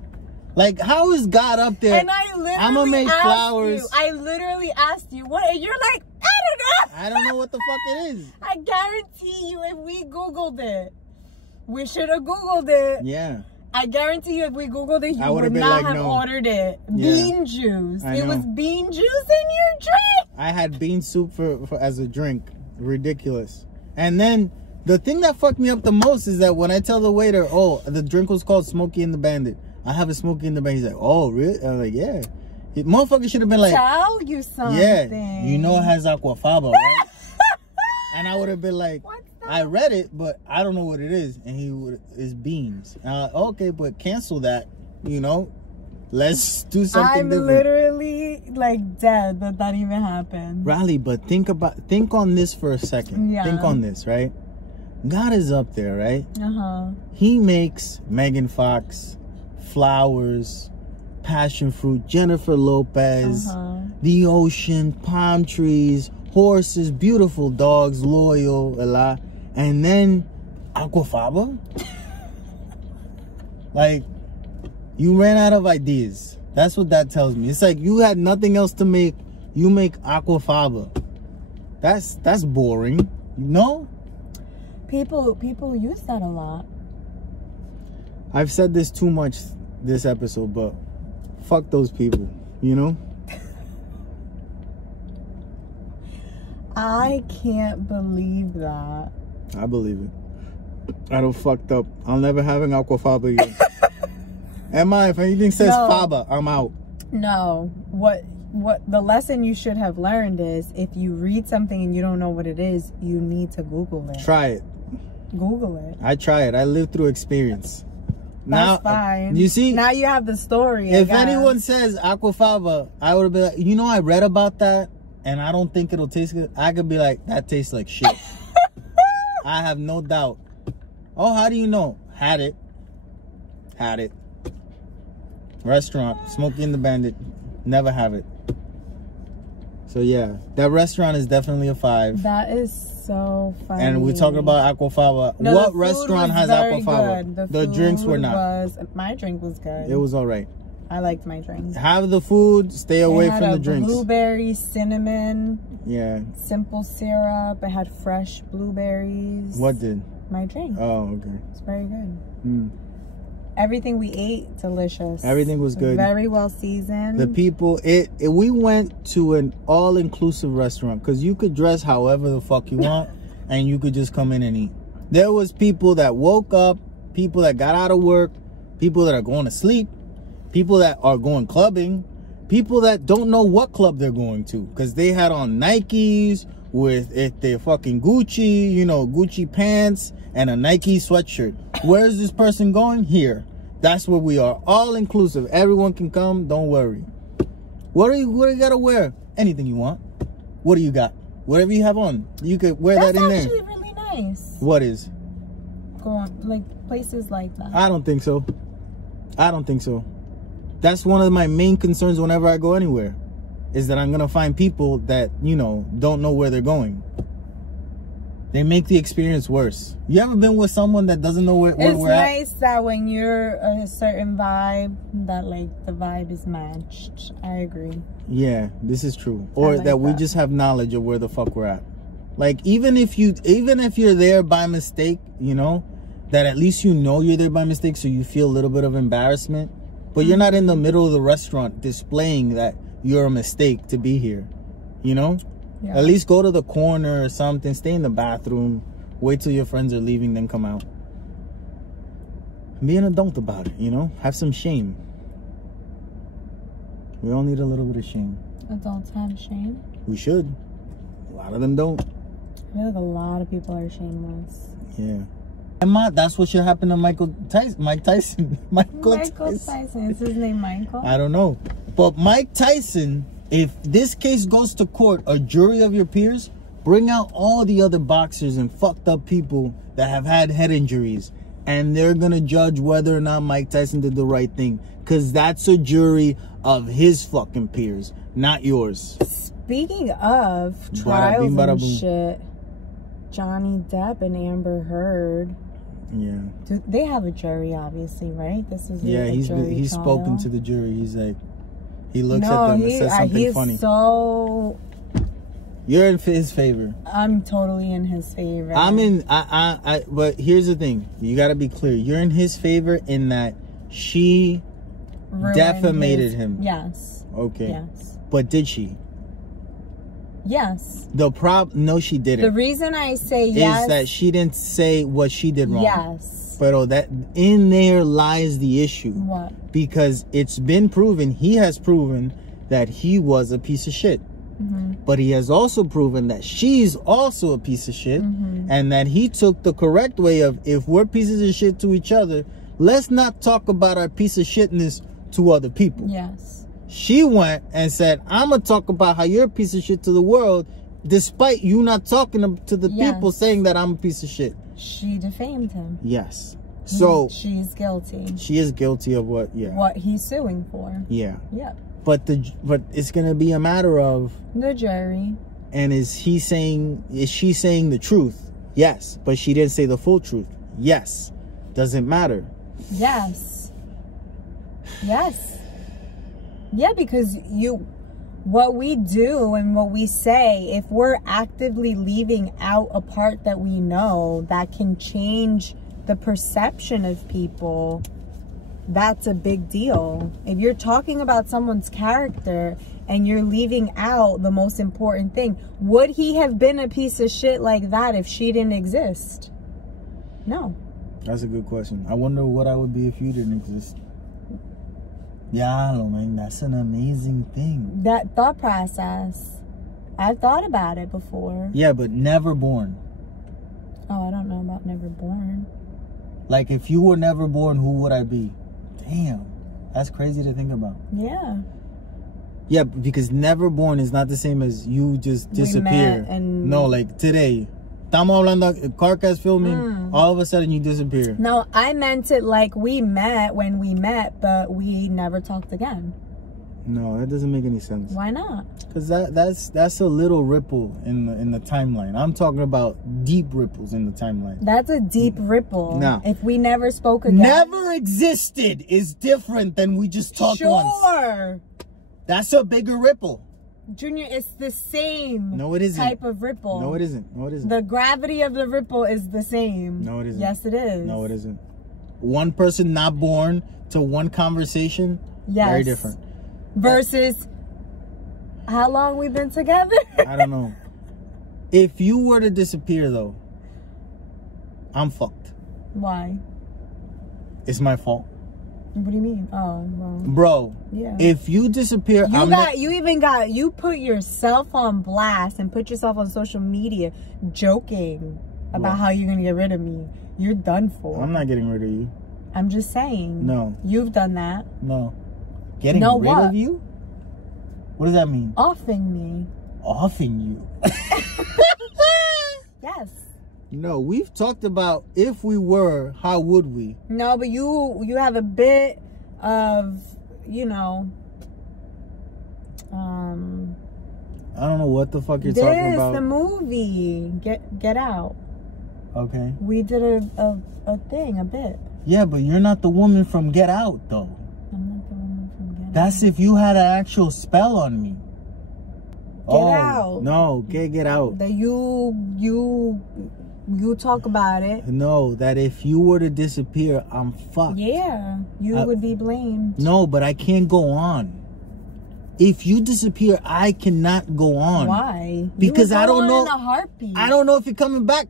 Like, how is God up there? And I literally I'm gonna make flowers. I literally asked you what, and you're like, I don't know. I don't know what the fuck it is. I guarantee you, if we Googled it, we should have Googled it. Yeah. I guarantee you, if we Googled it, you would been not like, have no. ordered it. Yeah. Bean juice. I It know. was bean juice in your drink. I had bean soup for as a drink. Ridiculous. And then the thing that fucked me up the most is that when I tell the waiter, oh, the drink was called Smokey and the Bandit. I have a Smokey and the Bandit. He's like, oh, really? I was like, yeah. The motherfucker should have been like, tell you something. yeah, you know it has aquafaba, right? And I would have been like, I read it, but I don't know what it is. And he would, it's beans. Okay, but cancel that, you know? Let's do something different. I'm literally like dead that even happened. Riley, but think on this for a second. Yeah. Think on this, right? God is up there, right? Uh-huh. He makes Megan Fox, flowers, passion fruit, Jennifer Lopez, the ocean, palm trees, horses, beautiful dogs, loyal, a lot. And then aquafaba? Like, you ran out of ideas. That's what that tells me. It's like you had nothing else to make. You make aquafaba. That's boring. No? People use that a lot. I've said this too much this episode, but fuck those people, you know? I can't believe that. I believe it. I don't fucked up. I'll never have an aquafaba again. If anything says faba, I'm out. No. What the lesson you should have learned is, if you read something and you don't know what it is, you need to Google it. Try it. Google it. I try it. I lived through experience. That's fine. You see? Now you have the story. If anyone says aquafaba, I would be like, you know, I read about that and I don't think it'll taste good. I could be like, that tastes like shit. I have no doubt. Oh, how do you know? Had it. Restaurant, Smokey and the Bandit. Never have it. So yeah, that restaurant is definitely a 5. That is so funny. And we're talking about aquafaba. No, what restaurant has aquafaba? The drinks were not. My drink was good. It was all right. I liked my drink. Have the food, stay away from the drinks. Blueberry, cinnamon. Yeah. Simple syrup. It had fresh blueberries. What did? My drink. Oh, okay. It's very good. Mm. Everything we ate, delicious. Everything was good. Very well seasoned. The people, we went to an all-inclusive restaurant because you could dress however the fuck you want and you could just come in and eat. There was people that woke up, people that got out of work, people that are going to sleep, people that are going clubbing, people that don't know what club they're going to because they had on Nikes with their fucking Gucci, you know, Gucci pants and a Nike sweatshirt. Where is this person going? Here. That's where we are. All inclusive. Everyone can come. Don't worry. What do you gotta wear? Anything you want. What do you got? Whatever you have on. You could wear that in there. That's actually really nice. What is? Go on, like places like that. I don't think so. I don't think so. That's one of my main concerns whenever I go anywhere. Is that I'm gonna find people that, you know, don't know where they're going. They make the experience worse. You ever been with someone that doesn't know where we're at? It's nice that when you're a certain vibe, that like the vibe is matched. I agree. Yeah, this is true. Or like that we just have knowledge of where the fuck we're at. Like even if you're there by mistake, you know, that at least you know you're there by mistake, so you feel a little bit of embarrassment. But you're not in the middle of the restaurant displaying that you're a mistake to be here. You know? Yeah. At least go to the corner or something. Stay in the bathroom. Wait till your friends are leaving, then come out. Be an adult about it, you know? Have some shame. We all need a little bit of shame. Adults have shame? We should. A lot of them don't. I feel like a lot of people are shameless. Yeah. And that's what should happen to Mike Tyson. Michael Tyson. Is his name Michael? I don't know. But Mike Tyson... If this case goes to court, a jury of your peers, bring out all the other boxers and fucked up people that have had head injuries and they're gonna judge whether or not Mike Tyson did the right thing, because that's a jury of his fucking peers, not yours. Speaking of trials and shit, Johnny Depp and Amber Heard. Yeah. They have a jury, obviously, right? This is he's spoken to the jury. He's like, he looks at them and says something funny. So you're in his favor. I'm totally in his favor. But here's the thing. You got to be clear. You're in his favor in that she defamated him. Yes. Okay. Yes. But did she? Yes. No, she didn't. The reason I say yes is that she didn't say what she did wrong. Yes. But that in there lies the issue. What? Because it's been proven, he has proven that he was a piece of shit. But he has also proven that she's also a piece of shit, and that he took the correct way of, if we're pieces of shit to each other, let's not talk about our piece of shitness to other people. Yes. She went and said, I'm going to talk about how you're a piece of shit to the world, despite you not talking to the people saying that I'm a piece of shit. She defamed him. Yes. So she's guilty. She is guilty of what? Yeah. What he's suing for. Yeah. Yep. But it's going to be a matter of the jury. And is she saying the truth? Yes. But she didn't say the full truth. Yes. Doesn't matter. Yes. Yes. Yeah, because what we do and what we say, if we're actively leaving out a part that we know that can change the perception of people, that's a big deal. If you're talking about someone's character and you're leaving out the most important thing, would he have been a piece of shit like that if she didn't exist? No. That's a good question. I wonder what I would be if you didn't exist. Yeah, man, that's an amazing thing. That thought process. I've thought about it before. Yeah, but never born. Oh, I don't know about never born. Like, if you were never born, who would I be? Damn. That's crazy to think about. Yeah. Yeah, because never born is not the same as you just disappear. No, like today. Estamos hablando CarCast filming, all of a sudden you disappear. No, I meant it like we met when we met, but we never talked again. No, that doesn't make any sense. Why not? Because that's a little ripple in the timeline. I'm talking about deep ripples in the timeline. That's a deep ripple. No. If we never spoke again. Never existed is different than we just talked once. Sure. That's a bigger ripple. Junior, it's the same type of ripple. No, it isn't. No, it isn't. The gravity of the ripple is the same. No, it isn't. Yes, it is. No, it isn't. One person not born to one conversation, very different. Versus how long we've been together? I don't know. If you were to disappear, though, I'm fucked. Why? It's my fault. What do you mean? Oh, well. Bro, if you disappear, you put yourself on blast and put yourself on social media joking about how you're going to get rid of me. You're done for. I'm not getting rid of you. I'm just saying. No. You've done that. No. Getting rid of you? What does that mean? Offing me. Offing you? Yes. No, we've talked about if we were, how would we? No, but you have a bit of, you know, I don't know what the fuck you're talking about. The movie, Get Out. Okay. We did a thing, a bit. Yeah, but you're not the woman from Get Out, though. I'm not the woman from Get Out. That's if you had an actual spell on me. Get Out. No, Get Out. That you talk about it. No, that if you were to disappear, I'm fucked. Yeah, you would be blamed. No, but I can't go on. If you disappear, I cannot go on. Why? Because I don't know. In a heartbeat. I don't know if you're coming back.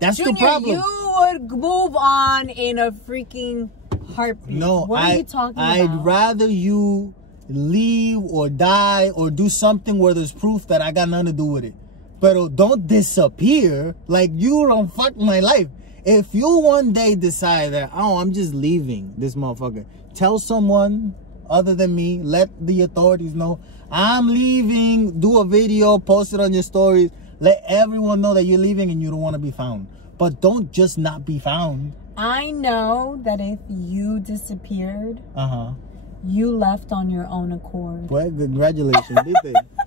That's the problem. You would move on in a freaking heartbeat. No, what are you talking about? I'd rather you leave or die or do something where there's proof that I got nothing to do with it. But don't disappear like you don't fuck my life. If you one day decide that, oh, I'm just leaving this motherfucker, tell someone other than me, let the authorities know, I'm leaving, do a video, post it on your stories, let everyone know that you're leaving and you don't want to be found. But don't just not be found. I know that if you disappeared, Uh-huh. you left on your own accord. Well, congratulations.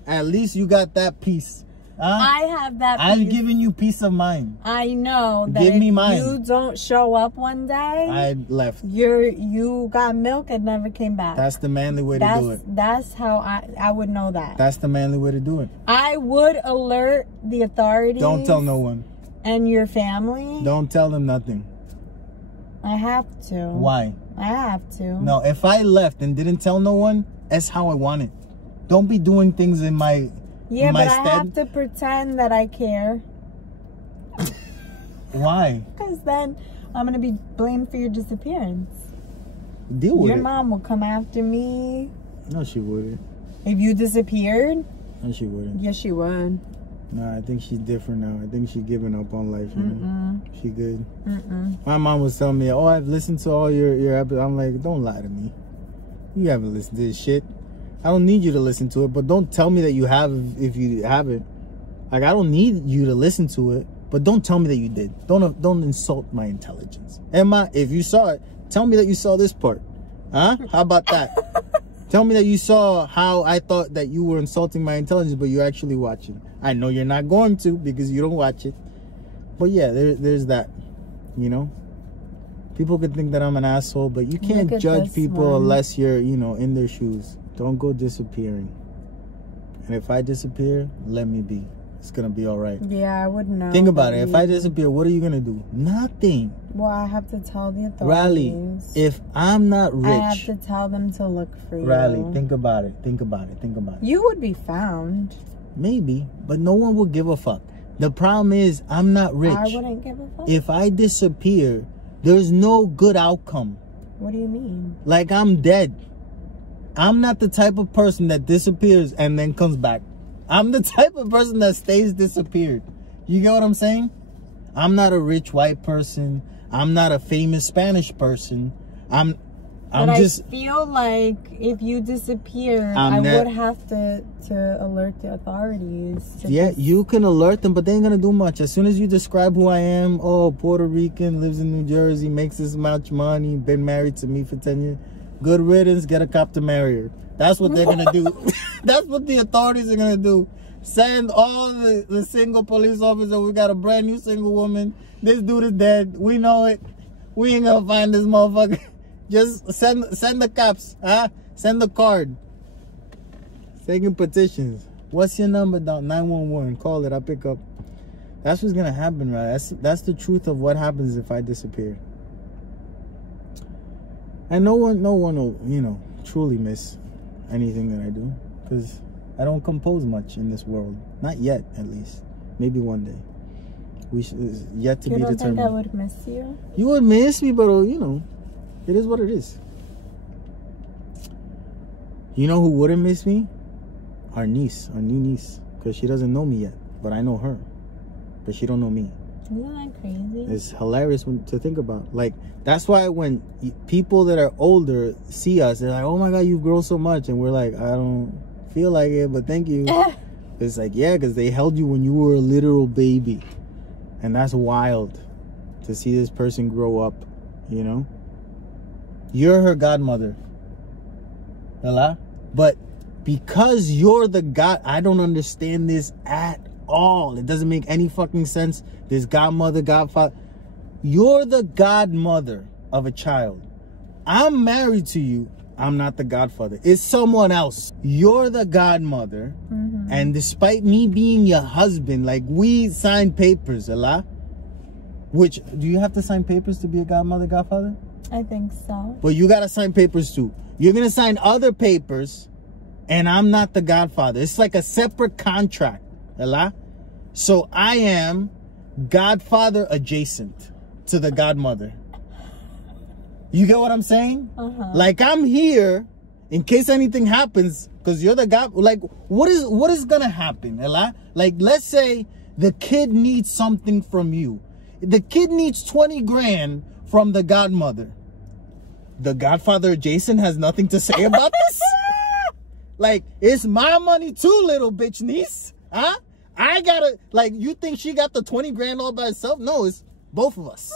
At least you got that piece. I have that piece. I'm giving you peace of mind. I know that Give if me mine. you don't show up one day, I left. You got milk and never came back. That's the manly way to do it. That's how I would know that. That's the manly way to do it. I would alert the authorities. Don't tell no one. And your family. Don't tell them nothing. I have to. Why? I have to. No, if I left and didn't tell no one, that's how I want it. Don't be doing things in my Yeah, in my but stead. I have to pretend that I care. Why? Because then I'm going to be blamed for your disappearance. Deal with it. Your mom will come after me. No, she wouldn't. If you disappeared? No, she wouldn't. Yes, she would. Nah, I think she's different now. I think she's giving up on life. You know? She good. My mom was telling me, oh, I've listened to all your episodes. I'm like, don't lie to me. You haven't listened to this shit. I don't need you to listen to it, but don't tell me that you have if you haven't. Like, I don't need you to listen to it, but don't tell me that you did. Don't insult my intelligence. Emma, if you saw it, tell me that you saw this part. Huh? How about that? Tell me that you saw how I thought that you were insulting my intelligence, but you're actually watching. I know you're not going to because you don't watch it. But yeah, there's that, you know? People could think that I'm an asshole, but you can't judge people unless you're, you know, in their shoes. Don't go disappearing. And if I disappear, let me be. It's going to be all right. Yeah, I wouldn't know. Think about it. If I disappear, what are you going to do? Nothing. Well, I have to tell the authorities. Riley, if I'm not rich. I have to tell them to look for you. Riley, think about it. Think about it. Think about it. You would be found. Maybe, but no one will give a fuck. The problem is, I'm not rich. I wouldn't give a fuck. If I disappear, there's no good outcome. What do you mean? Like, I'm dead. I'm not the type of person that disappears and then comes back. I'm the type of person that stays disappeared. You get what I'm saying? I'm not a rich white person. I'm not a famous Spanish person. I'm just... I feel like if you disappear, I would have to alert the authorities. Yeah, you can alert them, but they ain't gonna do much. As soon as you describe who I am, oh, Puerto Rican, lives in New Jersey, makes this much money, been married to me for 10 years. Good riddance, get a cop to marry her. That's what they're gonna do. That's what the authorities are gonna do. Send all the single police officers. We got a brand new single woman. This dude is dead. We know it. We ain't gonna find this motherfucker. Just send the cops, huh? Send the card. Taking petitions. What's your number down? 911. Call it. I'll pick up. That's what's gonna happen, right? That's the truth of what happens if I disappear. And no one will, you know, truly miss anything that I do, because I don't compose much in this world. Not yet, at least. Maybe one day. It's yet to be determined. You don't think I would miss you? You would miss me, but you know, it is what it is. You know who wouldn't miss me? Our niece, our new niece, because she doesn't know me yet, but I know her, but she don't know me. Isn't that crazy? It's hilarious to think about. Like, that's why when people that are older see us, they're like, oh my God, you've grown so much. And we're like, I don't feel like it, but thank you. It's like, yeah, because they held you when you were a literal baby. And that's wild to see this person grow up, you know? You're her godmother. Hello? But because you're the god, I don't understand this at all. It doesn't make any fucking sense. This godmother, godfather. You're the godmother of a child. I'm married to you. I'm not the godfather. It's someone else. You're the godmother. And despite me being your husband, like, we signed papers, Allah. Which, do you have to sign papers to be a godmother, godfather? I think so. But you got to sign papers too. You're going to sign other papers, and I'm not the godfather. It's like a separate contract, Allah. So I am Godfather adjacent to the godmother. You get what I'm saying? Like, I'm here in case anything happens, because you're the god. Like, what is gonna happen, Ella? Like, let's say the kid needs something from you. The kid needs 20 grand from the godmother. The Godfather adjacent has nothing to say about this? Like, it's my money too, little bitch niece. Huh? I gotta, like, you think she got the 20 grand all by herself? No, it's both of us.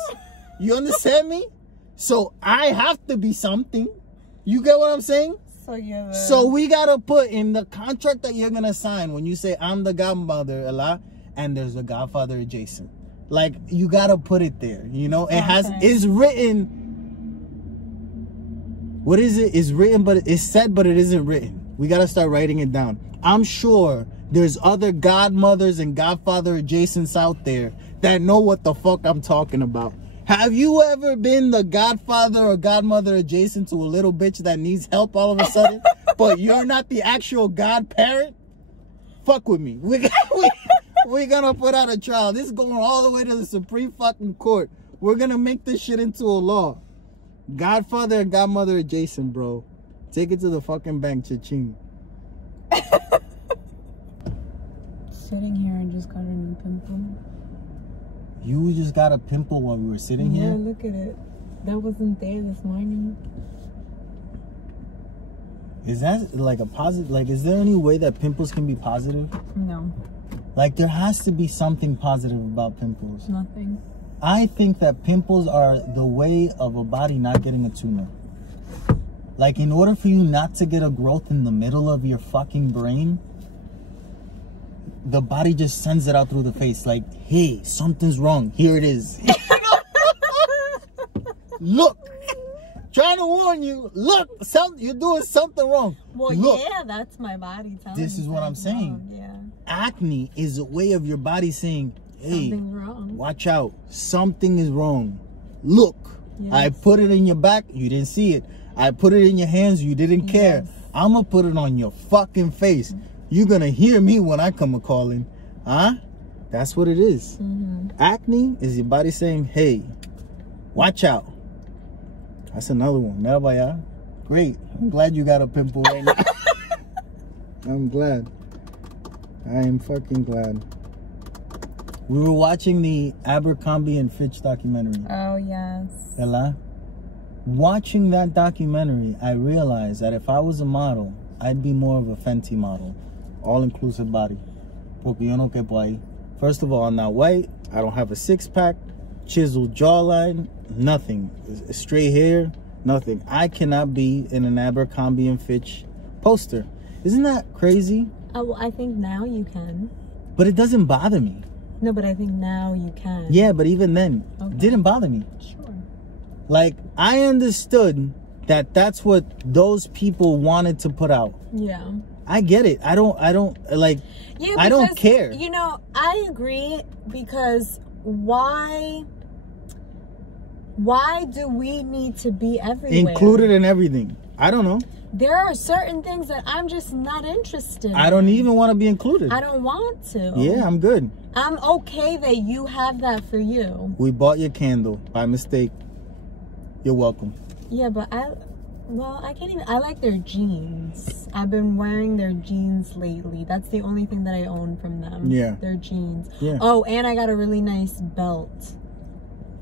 You understand me? So I have to be something. You get what I'm saying? So we gotta put in the contract that you're gonna sign when you say I'm the godmother, Ella, and there's a Godfather adjacent. Like, you gotta put it there. You know, it's written. What is it? It's written, but it's said, but it isn't written. We gotta start writing it down. I'm sure there's other godmothers and Godfather adjacents out there that know what the fuck I'm talking about. Have you ever been the godfather or godmother adjacent to a little bitch that needs help all of a sudden, but you're not the actual godparent? Fuck with me. We're gonna put out a trial. This is going all the way to the Supreme fucking Court. We're gonna make this shit into a law. Godfather and godmother adjacent, bro. Take it to the fucking bank, cha-ching. Sitting here and just got a new pimple. You just got a pimple while we were sitting here? Yeah, look at it. That wasn't there this morning. Is that like a positive? Like, is there any way that pimples can be positive? No. Like, there has to be something positive about pimples. Nothing. I think that pimples are the way of a body not getting a tuna. Like, in order for you not to get a growth in the middle of your fucking brain, the body just sends it out through the face. Like, hey, something's wrong. Here it is. Look. Trying to warn you. Look. You're doing something wrong. Well, look. Yeah, that's my body telling me. This is what I'm saying. Wrong. Yeah. Acne is a way of your body saying, hey, something's wrong. Watch out. Something is wrong. Look. Yes. I put it in your back. You didn't see it. I put it in your hands. You didn't care. Yes. I'm going to put it on your fucking face. You're going to hear me when I come a-calling. Huh? That's what it is. Acne is your body saying, hey, watch out. That's another one. Merhaba. Great. I'm glad you got a pimple right now. I'm glad. I am fucking glad. We were watching the Abercrombie and Fitch documentary. Oh, yes. Ella? Watching that documentary, I realized that if I was a model, I'd be more of a Fenty model. All-inclusive body. Porque yo no quepo ahí. First of all, I'm not white. I don't have a six-pack. Chiseled jawline. Nothing. Straight hair. Nothing. I cannot be in an Abercrombie and Fitch poster. Isn't that crazy? Oh, well, I think now you can. But it doesn't bother me. No, but I think now you can. Yeah, but even then, it didn't bother me. Sure. Like, I understood that that's what those people wanted to put out. Yeah. I get it. I don't like, yeah, because, I don't care. You know, I agree, because why do we need to be everywhere? Included in everything. I don't know. There are certain things that I'm just not interested in. I don't even want to be included. I don't want to. Yeah, I'm good. I'm okay that you have that for you. We bought your candle by mistake. You're welcome. Yeah, but I can't even. I like their jeans. I've been wearing their jeans lately. That's the only thing that I own from them. Yeah. Their jeans. Yeah. Oh, and I got a really nice belt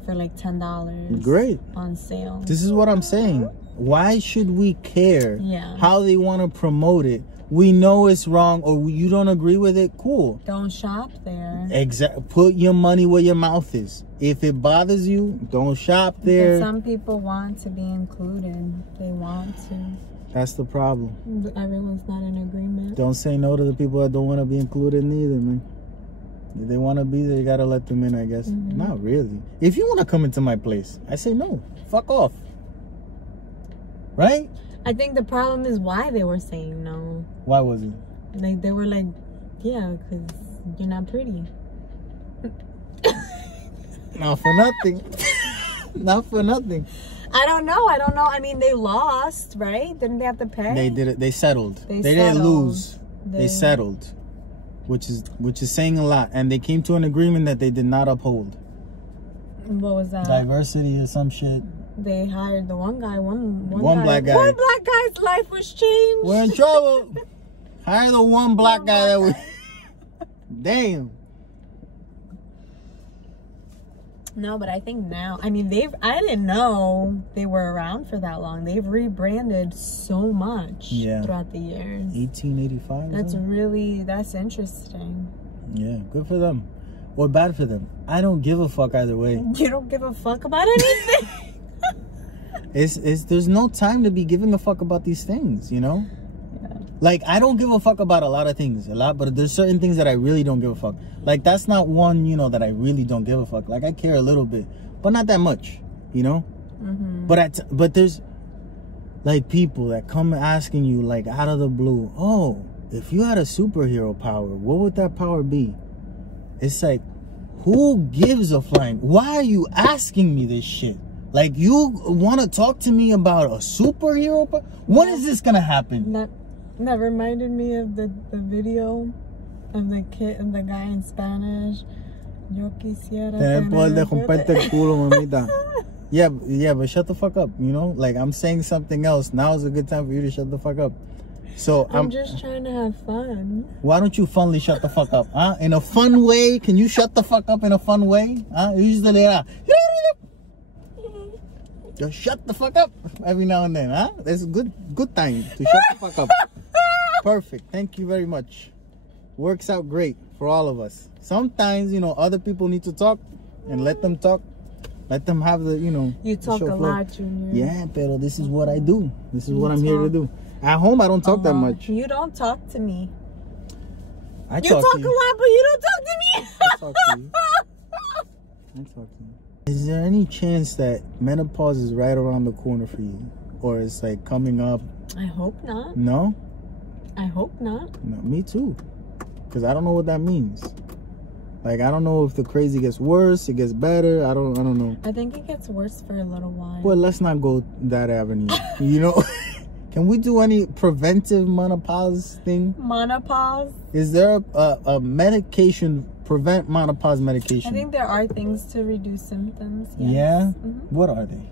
for like $10. Great. On sale. This is what I'm saying. Why should we care how they want to promote it? We know it's wrong, or you don't agree with it. Cool. Don't shop there. Exactly. Put your money where your mouth is. If it bothers you, don't shop there. But some people want to be included. They want to. That's the problem. Everyone's not in agreement. Don't say no to the people that don't want to be included neither, man. If they want to be there, you got to let them in, I guess. Not really. If you want to come into my place, I say no. Fuck off. Right? I think the problem is why they were saying no. Why was it? Like, they were like, yeah, because you're not pretty. Not for nothing. Not for nothing. I don't know. I mean, they lost, right? Didn't they have to pay? They did it. They settled. They didn't lose. They settled. Which is saying a lot. And they came to an agreement that they did not uphold. What was that? Diversity or some shit. They hired the one guy, one black guy. One black guy's life was changed. We're in trouble. Hire the one black guy that was. Damn. No, but I think now, I mean, I didn't know they were around for that long. They've rebranded so much throughout the years. 1885? That's interesting. Yeah, good for them. or bad for them. I don't give a fuck either way. You don't give a fuck about anything. There's no time to be giving a fuck about these things, you know? Yeah. Like, I don't give a fuck about a lot of things, but there's certain things that I really don't give a fuck. Like, that's not one, you know, that I really don't give a fuck. Like, I care a little bit, but not that much, you know? Mm-hmm. But there's, like, people that come asking you, like, out of the blue, oh, if you had a superhero power, what would that power be? It's like, who gives a flying? Why are you asking me this shit? Like, you want to talk to me about a superhero power? When is this gonna happen? That reminded me of the video of the kid and the guy in Spanish. Yo quisiera tener poder de romperte el culo, mamita. Yeah, but shut the fuck up, you know? Like, I'm saying something else. Now is a good time for you to shut the fuck up. So I'm just trying to have fun. Why don't you funly shut the fuck up? Huh? In a fun way? Can you shut the fuck up in a fun way? Huh? Usually, just shut the fuck up every now and then, huh? That's a good time to shut the fuck up. Perfect. Thank you very much. Works out great for all of us. Sometimes, you know, other people need to talk, and let them talk. Let them have the, you know. You talk a lot, Junior. Yeah, pero this is what I do. This is what I'm here to do. At home, I don't talk that much. You don't talk to me. You talk a lot, but you don't talk to me. I talk to you. I talk to you. Is there any chance that menopause is right around the corner for you? Or it's like coming up? I hope not. No? I hope not. No, me too. Because I don't know what that means. Like, I don't know if the crazy gets worse, it gets better. I don't know. I think it gets worse for a little while. Well, let's not go that avenue. You know? Can we do any preventive menopause thing? Menopause? Is there a medication, prevent menopause medication? I think there are things to reduce symptoms. Yes. Yeah? Mm-hmm. What are they?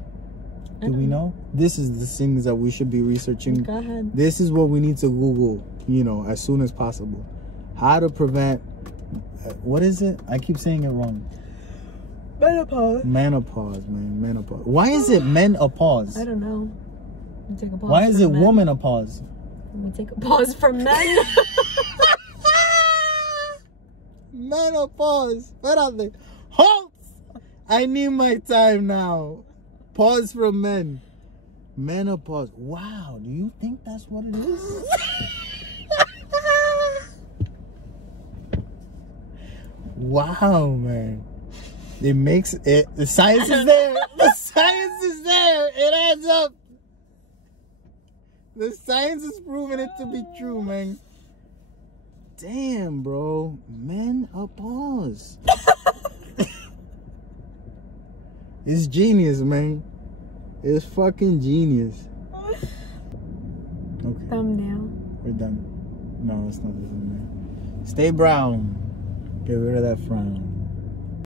Do we know? This is the things that we should be researching. Go ahead. This is what we need to Google, you know, as soon as possible. How to prevent, what is it? I keep saying it wrong. Menopause. Menopause, man. Menopause. Why is it menopause? I don't know. Take a pause. Why is it woman a pause? I'm gonna take a pause from men. Menopause. Espérate. Halt! I need my time now. Pause from men. Menopause. Wow. Do you think that's what it is? Wow, man. It makes it. The science is there. The science is there. It adds up. The science is proving it to be true, man. Damn, bro. Menopause. It's genius, man. It's fucking genius. Okay. Thumbnail. We're done. No, it's not the thumbnail. Stay brown. Get rid of that frown.